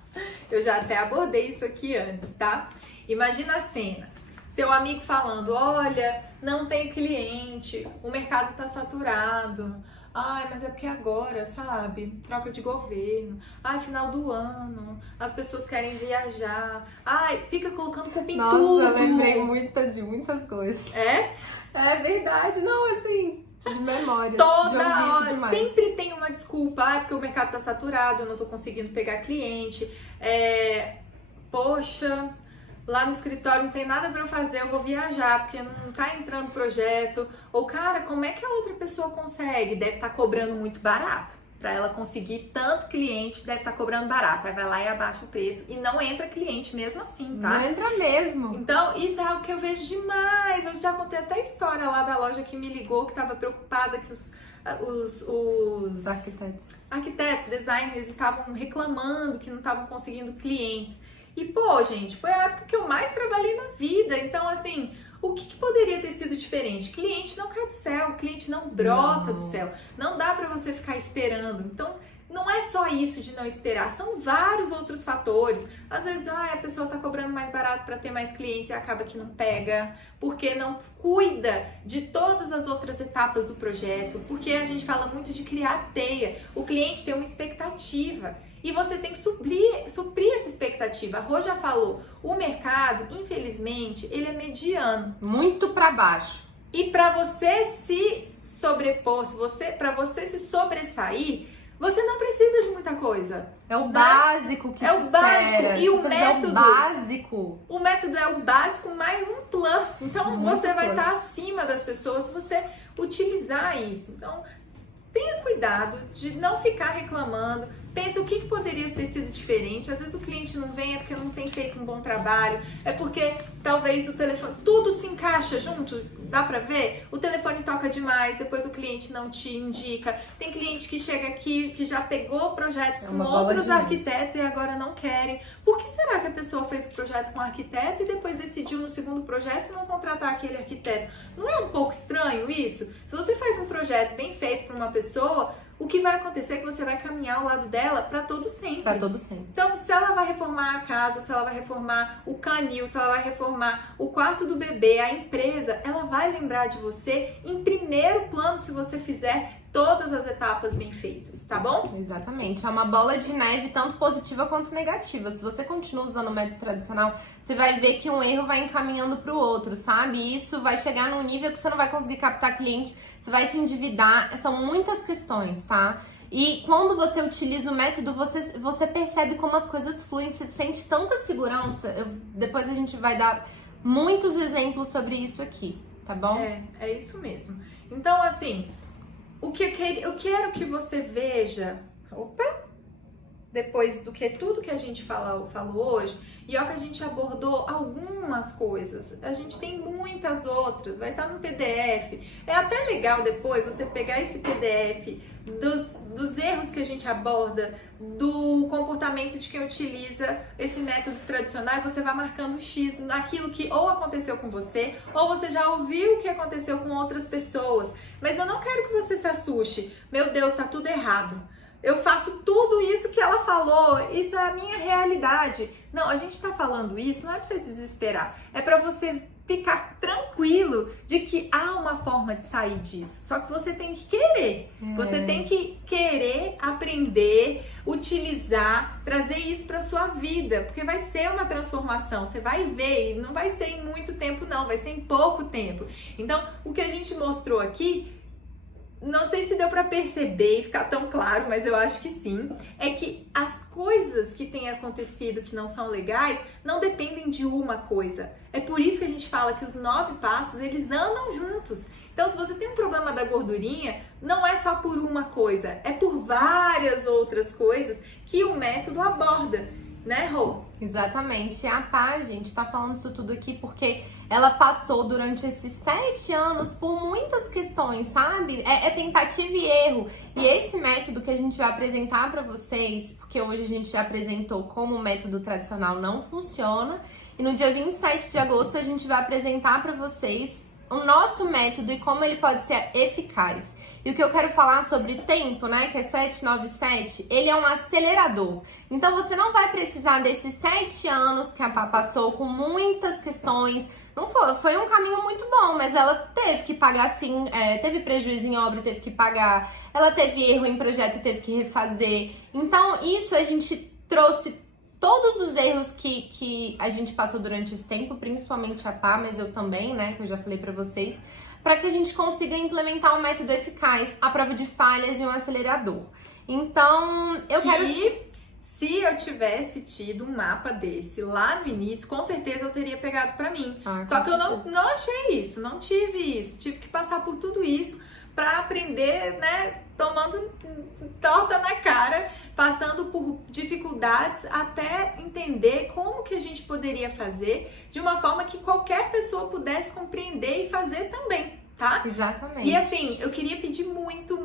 Eu já até abordei isso aqui antes, tá? Imagina a cena. Seu amigo falando, olha, não tem cliente, o mercado tá saturado. Ai, mas é porque agora, sabe? Troca de governo. Ai, final do ano, as pessoas querem viajar. Ai, fica colocando culpa em tudo. Nossa, eu lembrei de muitas coisas. É? É verdade, não, assim, de memória. Toda hora, sempre tem uma desculpa. Ah, porque o mercado tá saturado, eu não tô conseguindo pegar cliente. Poxa, lá no escritório não tem nada pra eu fazer, eu vou viajar, porque não tá entrando projeto. Ou, cara, como é que a outra pessoa consegue? Deve estar cobrando muito barato. Pra ela conseguir tanto cliente, deve estar cobrando barato. Aí vai lá e abaixa o preço e não entra cliente mesmo assim, tá? Não entra mesmo. Então, isso é algo que eu vejo demais. Eu já contei até a história lá da loja que me ligou, que tava preocupada que os arquitetos, designers estavam reclamando que não estavam conseguindo clientes. E, pô, gente, foi a época que eu mais trabalhei na vida. Então, assim, o que poderia ter sido diferente? Cliente não cai do céu, cliente não brota do céu. Não dá pra você ficar esperando. Então, não é só isso de não esperar, são vários outros fatores. Às vezes, a pessoa tá cobrando mais barato para ter mais clientes e acaba que não pega, porque não cuida de todas as outras etapas do projeto, porque a gente fala muito de criar teia. O cliente tem uma expectativa e você tem que suprir essa expectativa. A Rô já falou, o mercado, infelizmente, ele é mediano. Muito para baixo. E para você se sobrepor, para você se sobressair, você não precisa de muita coisa. É o básico que se espera. Básico. E o método, básico. O método é o básico mais um plus. Então, você vai estar acima das pessoas se você utilizar isso. Então, tenha cuidado de não ficar reclamando. Pensa o que poderia ter sido diferente. Às vezes o cliente não vem é porque não tem feito um bom trabalho. É porque talvez o telefone... Tudo se encaixa junto. Dá pra ver? O telefone toca demais, depois o cliente não te indica. Tem cliente que chega aqui, que já pegou projetos com outros arquitetos e agora não querem. Por que será que a pessoa fez o projeto com o arquiteto e depois decidiu no segundo projeto não contratar aquele arquiteto? Não é um pouco estranho isso? Se você faz um projeto bem feito para uma pessoa, o que vai acontecer é que você vai caminhar ao lado dela para todo sempre. Para todo sempre. Então, se ela vai reformar a casa, se ela vai reformar o canil, se ela vai reformar o quarto do bebê, a empresa, ela vai lembrar de você em primeiro plano se você fizer todas as etapas bem feitas, tá bom? Exatamente. É uma bola de neve tanto positiva quanto negativa. Se você continua usando o método tradicional, você vai ver que um erro vai encaminhando para o outro, sabe? E isso vai chegar num nível que você não vai conseguir captar cliente, você vai se endividar. São muitas questões, tá? E quando você utiliza o método, você percebe como as coisas fluem, você sente tanta segurança. Depois a gente vai dar muitos exemplos sobre isso aqui, tá bom? É isso mesmo. Então, assim, eu quero que você veja, depois do que tudo que a gente falou hoje, e ó que a gente abordou algumas coisas, a gente tem muitas outras, vai estar no PDF. É até legal depois você pegar esse PDF dos erros que a gente aborda, do comportamento de quem utiliza esse método tradicional, e você vai marcando X naquilo que ou aconteceu com você, ou você já ouviu o que aconteceu com outras pessoas. Mas eu não quero que você se assuste. Meu Deus, tá tudo errado. Eu faço tudo isso que ela falou, isso é a minha realidade. Não, a gente tá falando isso, não é pra você desesperar, é pra você ficar tranquilo de que há uma forma de sair disso. Só que você tem que querer. Você tem que querer aprender, utilizar, trazer isso para sua vida, porque vai ser uma transformação. Você vai ver, e não vai ser em muito tempo não, vai ser em pouco tempo. Então, o que a gente mostrou aqui, não sei se deu para perceber e ficar tão claro, mas eu acho que sim, é que as coisas que têm acontecido que não são legais não dependem de uma coisa. É por isso que a gente fala que os 9 passos, eles andam juntos. Então, se você tem um problema da gordurinha, não é só por uma coisa, é por várias outras coisas que o método aborda, né, Rô? Exatamente. A Pá, gente, tá falando isso tudo aqui porque ela passou durante esses 7 anos por muitas questões, sabe? É tentativa e erro. E esse método que a gente vai apresentar pra vocês, porque hoje a gente já apresentou como o método tradicional não funciona, e no dia 27 de agosto a gente vai apresentar pra vocês o nosso método e como ele pode ser eficaz. E o que eu quero falar sobre tempo, né, que é 797, ele é um acelerador. Então você não vai precisar desses 7 anos que a Pá passou com muitas questões. Não foi um caminho muito bom, mas ela teve que pagar sim, teve prejuízo em obra, teve que pagar, ela teve erro em projeto, teve que refazer. Então isso a gente trouxe todos os erros que a gente passou durante esse tempo, principalmente a Pá, mas eu também, né, que eu já falei pra vocês, para que a gente consiga implementar um método eficaz, a prova de falhas e um acelerador. Então, eu quero... Se eu tivesse tido um mapa desse lá no início, com certeza eu teria pegado pra mim. Só que eu não achei isso, não tive isso. Tive que passar por tudo isso pra aprender, né, tomando torta na cara, passando por dificuldades até entender como que a gente poderia fazer de uma forma que qualquer pessoa pudesse compreender e fazer também. Tá? Exatamente. E assim, eu queria pedir muito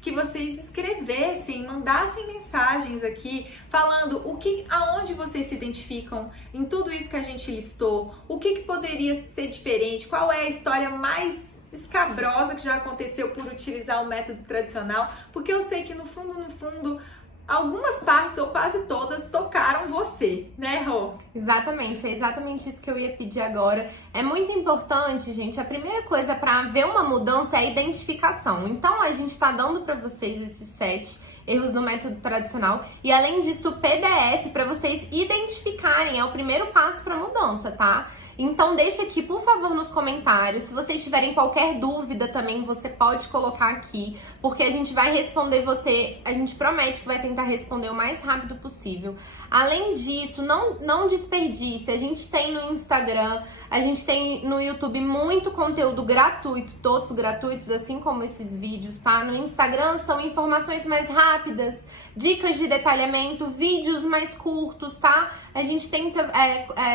que vocês escrevessem, mandassem mensagens aqui falando aonde vocês se identificam em tudo isso que a gente listou, o que poderia ser diferente, qual é a história mais escabrosa que já aconteceu por utilizar o método tradicional, porque eu sei que no fundo, algumas partes, ou quase todas, tocaram você, né, Rô? Exatamente, é exatamente isso que eu ia pedir agora. É muito importante, gente, a primeira coisa para ver uma mudança é a identificação. Então, a gente tá dando para vocês esses 7 erros no método tradicional e, além disso, o PDF para vocês identificarem, é o primeiro passo para mudança, tá? Então deixa aqui, por favor, nos comentários. Se vocês tiverem qualquer dúvida também, você pode colocar aqui, porque a gente vai responder você, a gente promete que vai tentar responder o mais rápido possível. Além disso, não desperdice, a gente tem no Instagram, a gente tem no YouTube muito conteúdo gratuito, todos gratuitos, assim como esses vídeos, tá? No Instagram são informações mais rápidas, dicas de detalhamento, vídeos mais curtos, tá? A gente tenta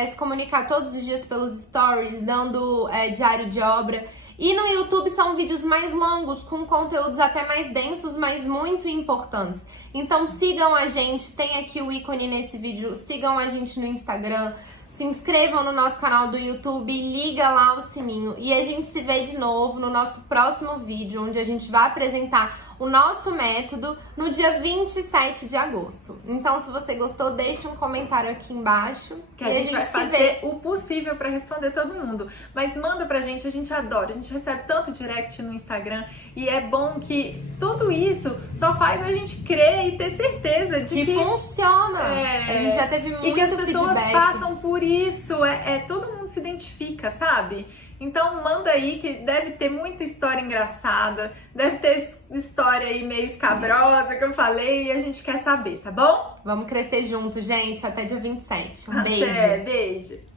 se comunicar todos os dias pelos stories, dando diário de obra. E no YouTube são vídeos mais longos, com conteúdos até mais densos, mas muito importantes. Então sigam a gente, tem aqui o ícone nesse vídeo, sigam a gente no Instagram, se inscrevam no nosso canal do YouTube, liga lá o sininho. E a gente se vê de novo no nosso próximo vídeo, onde a gente vai apresentar o nosso método no dia 27 de agosto. Então, se você gostou, deixa um comentário aqui embaixo. Que a gente vai fazer o possível para responder todo mundo. Mas manda pra gente, a gente adora. A gente recebe tanto direct no Instagram e é bom que tudo isso só faz a gente crer e ter certeza de que funciona. A gente já teve muito feedback. E que as pessoas passam por isso. Todo mundo se identifica, sabe? Então manda aí, que deve ter muita história engraçada, deve ter história aí meio escabrosa que eu falei e a gente quer saber, tá bom? Vamos crescer junto, gente, até dia 27. Um beijo. Beijo.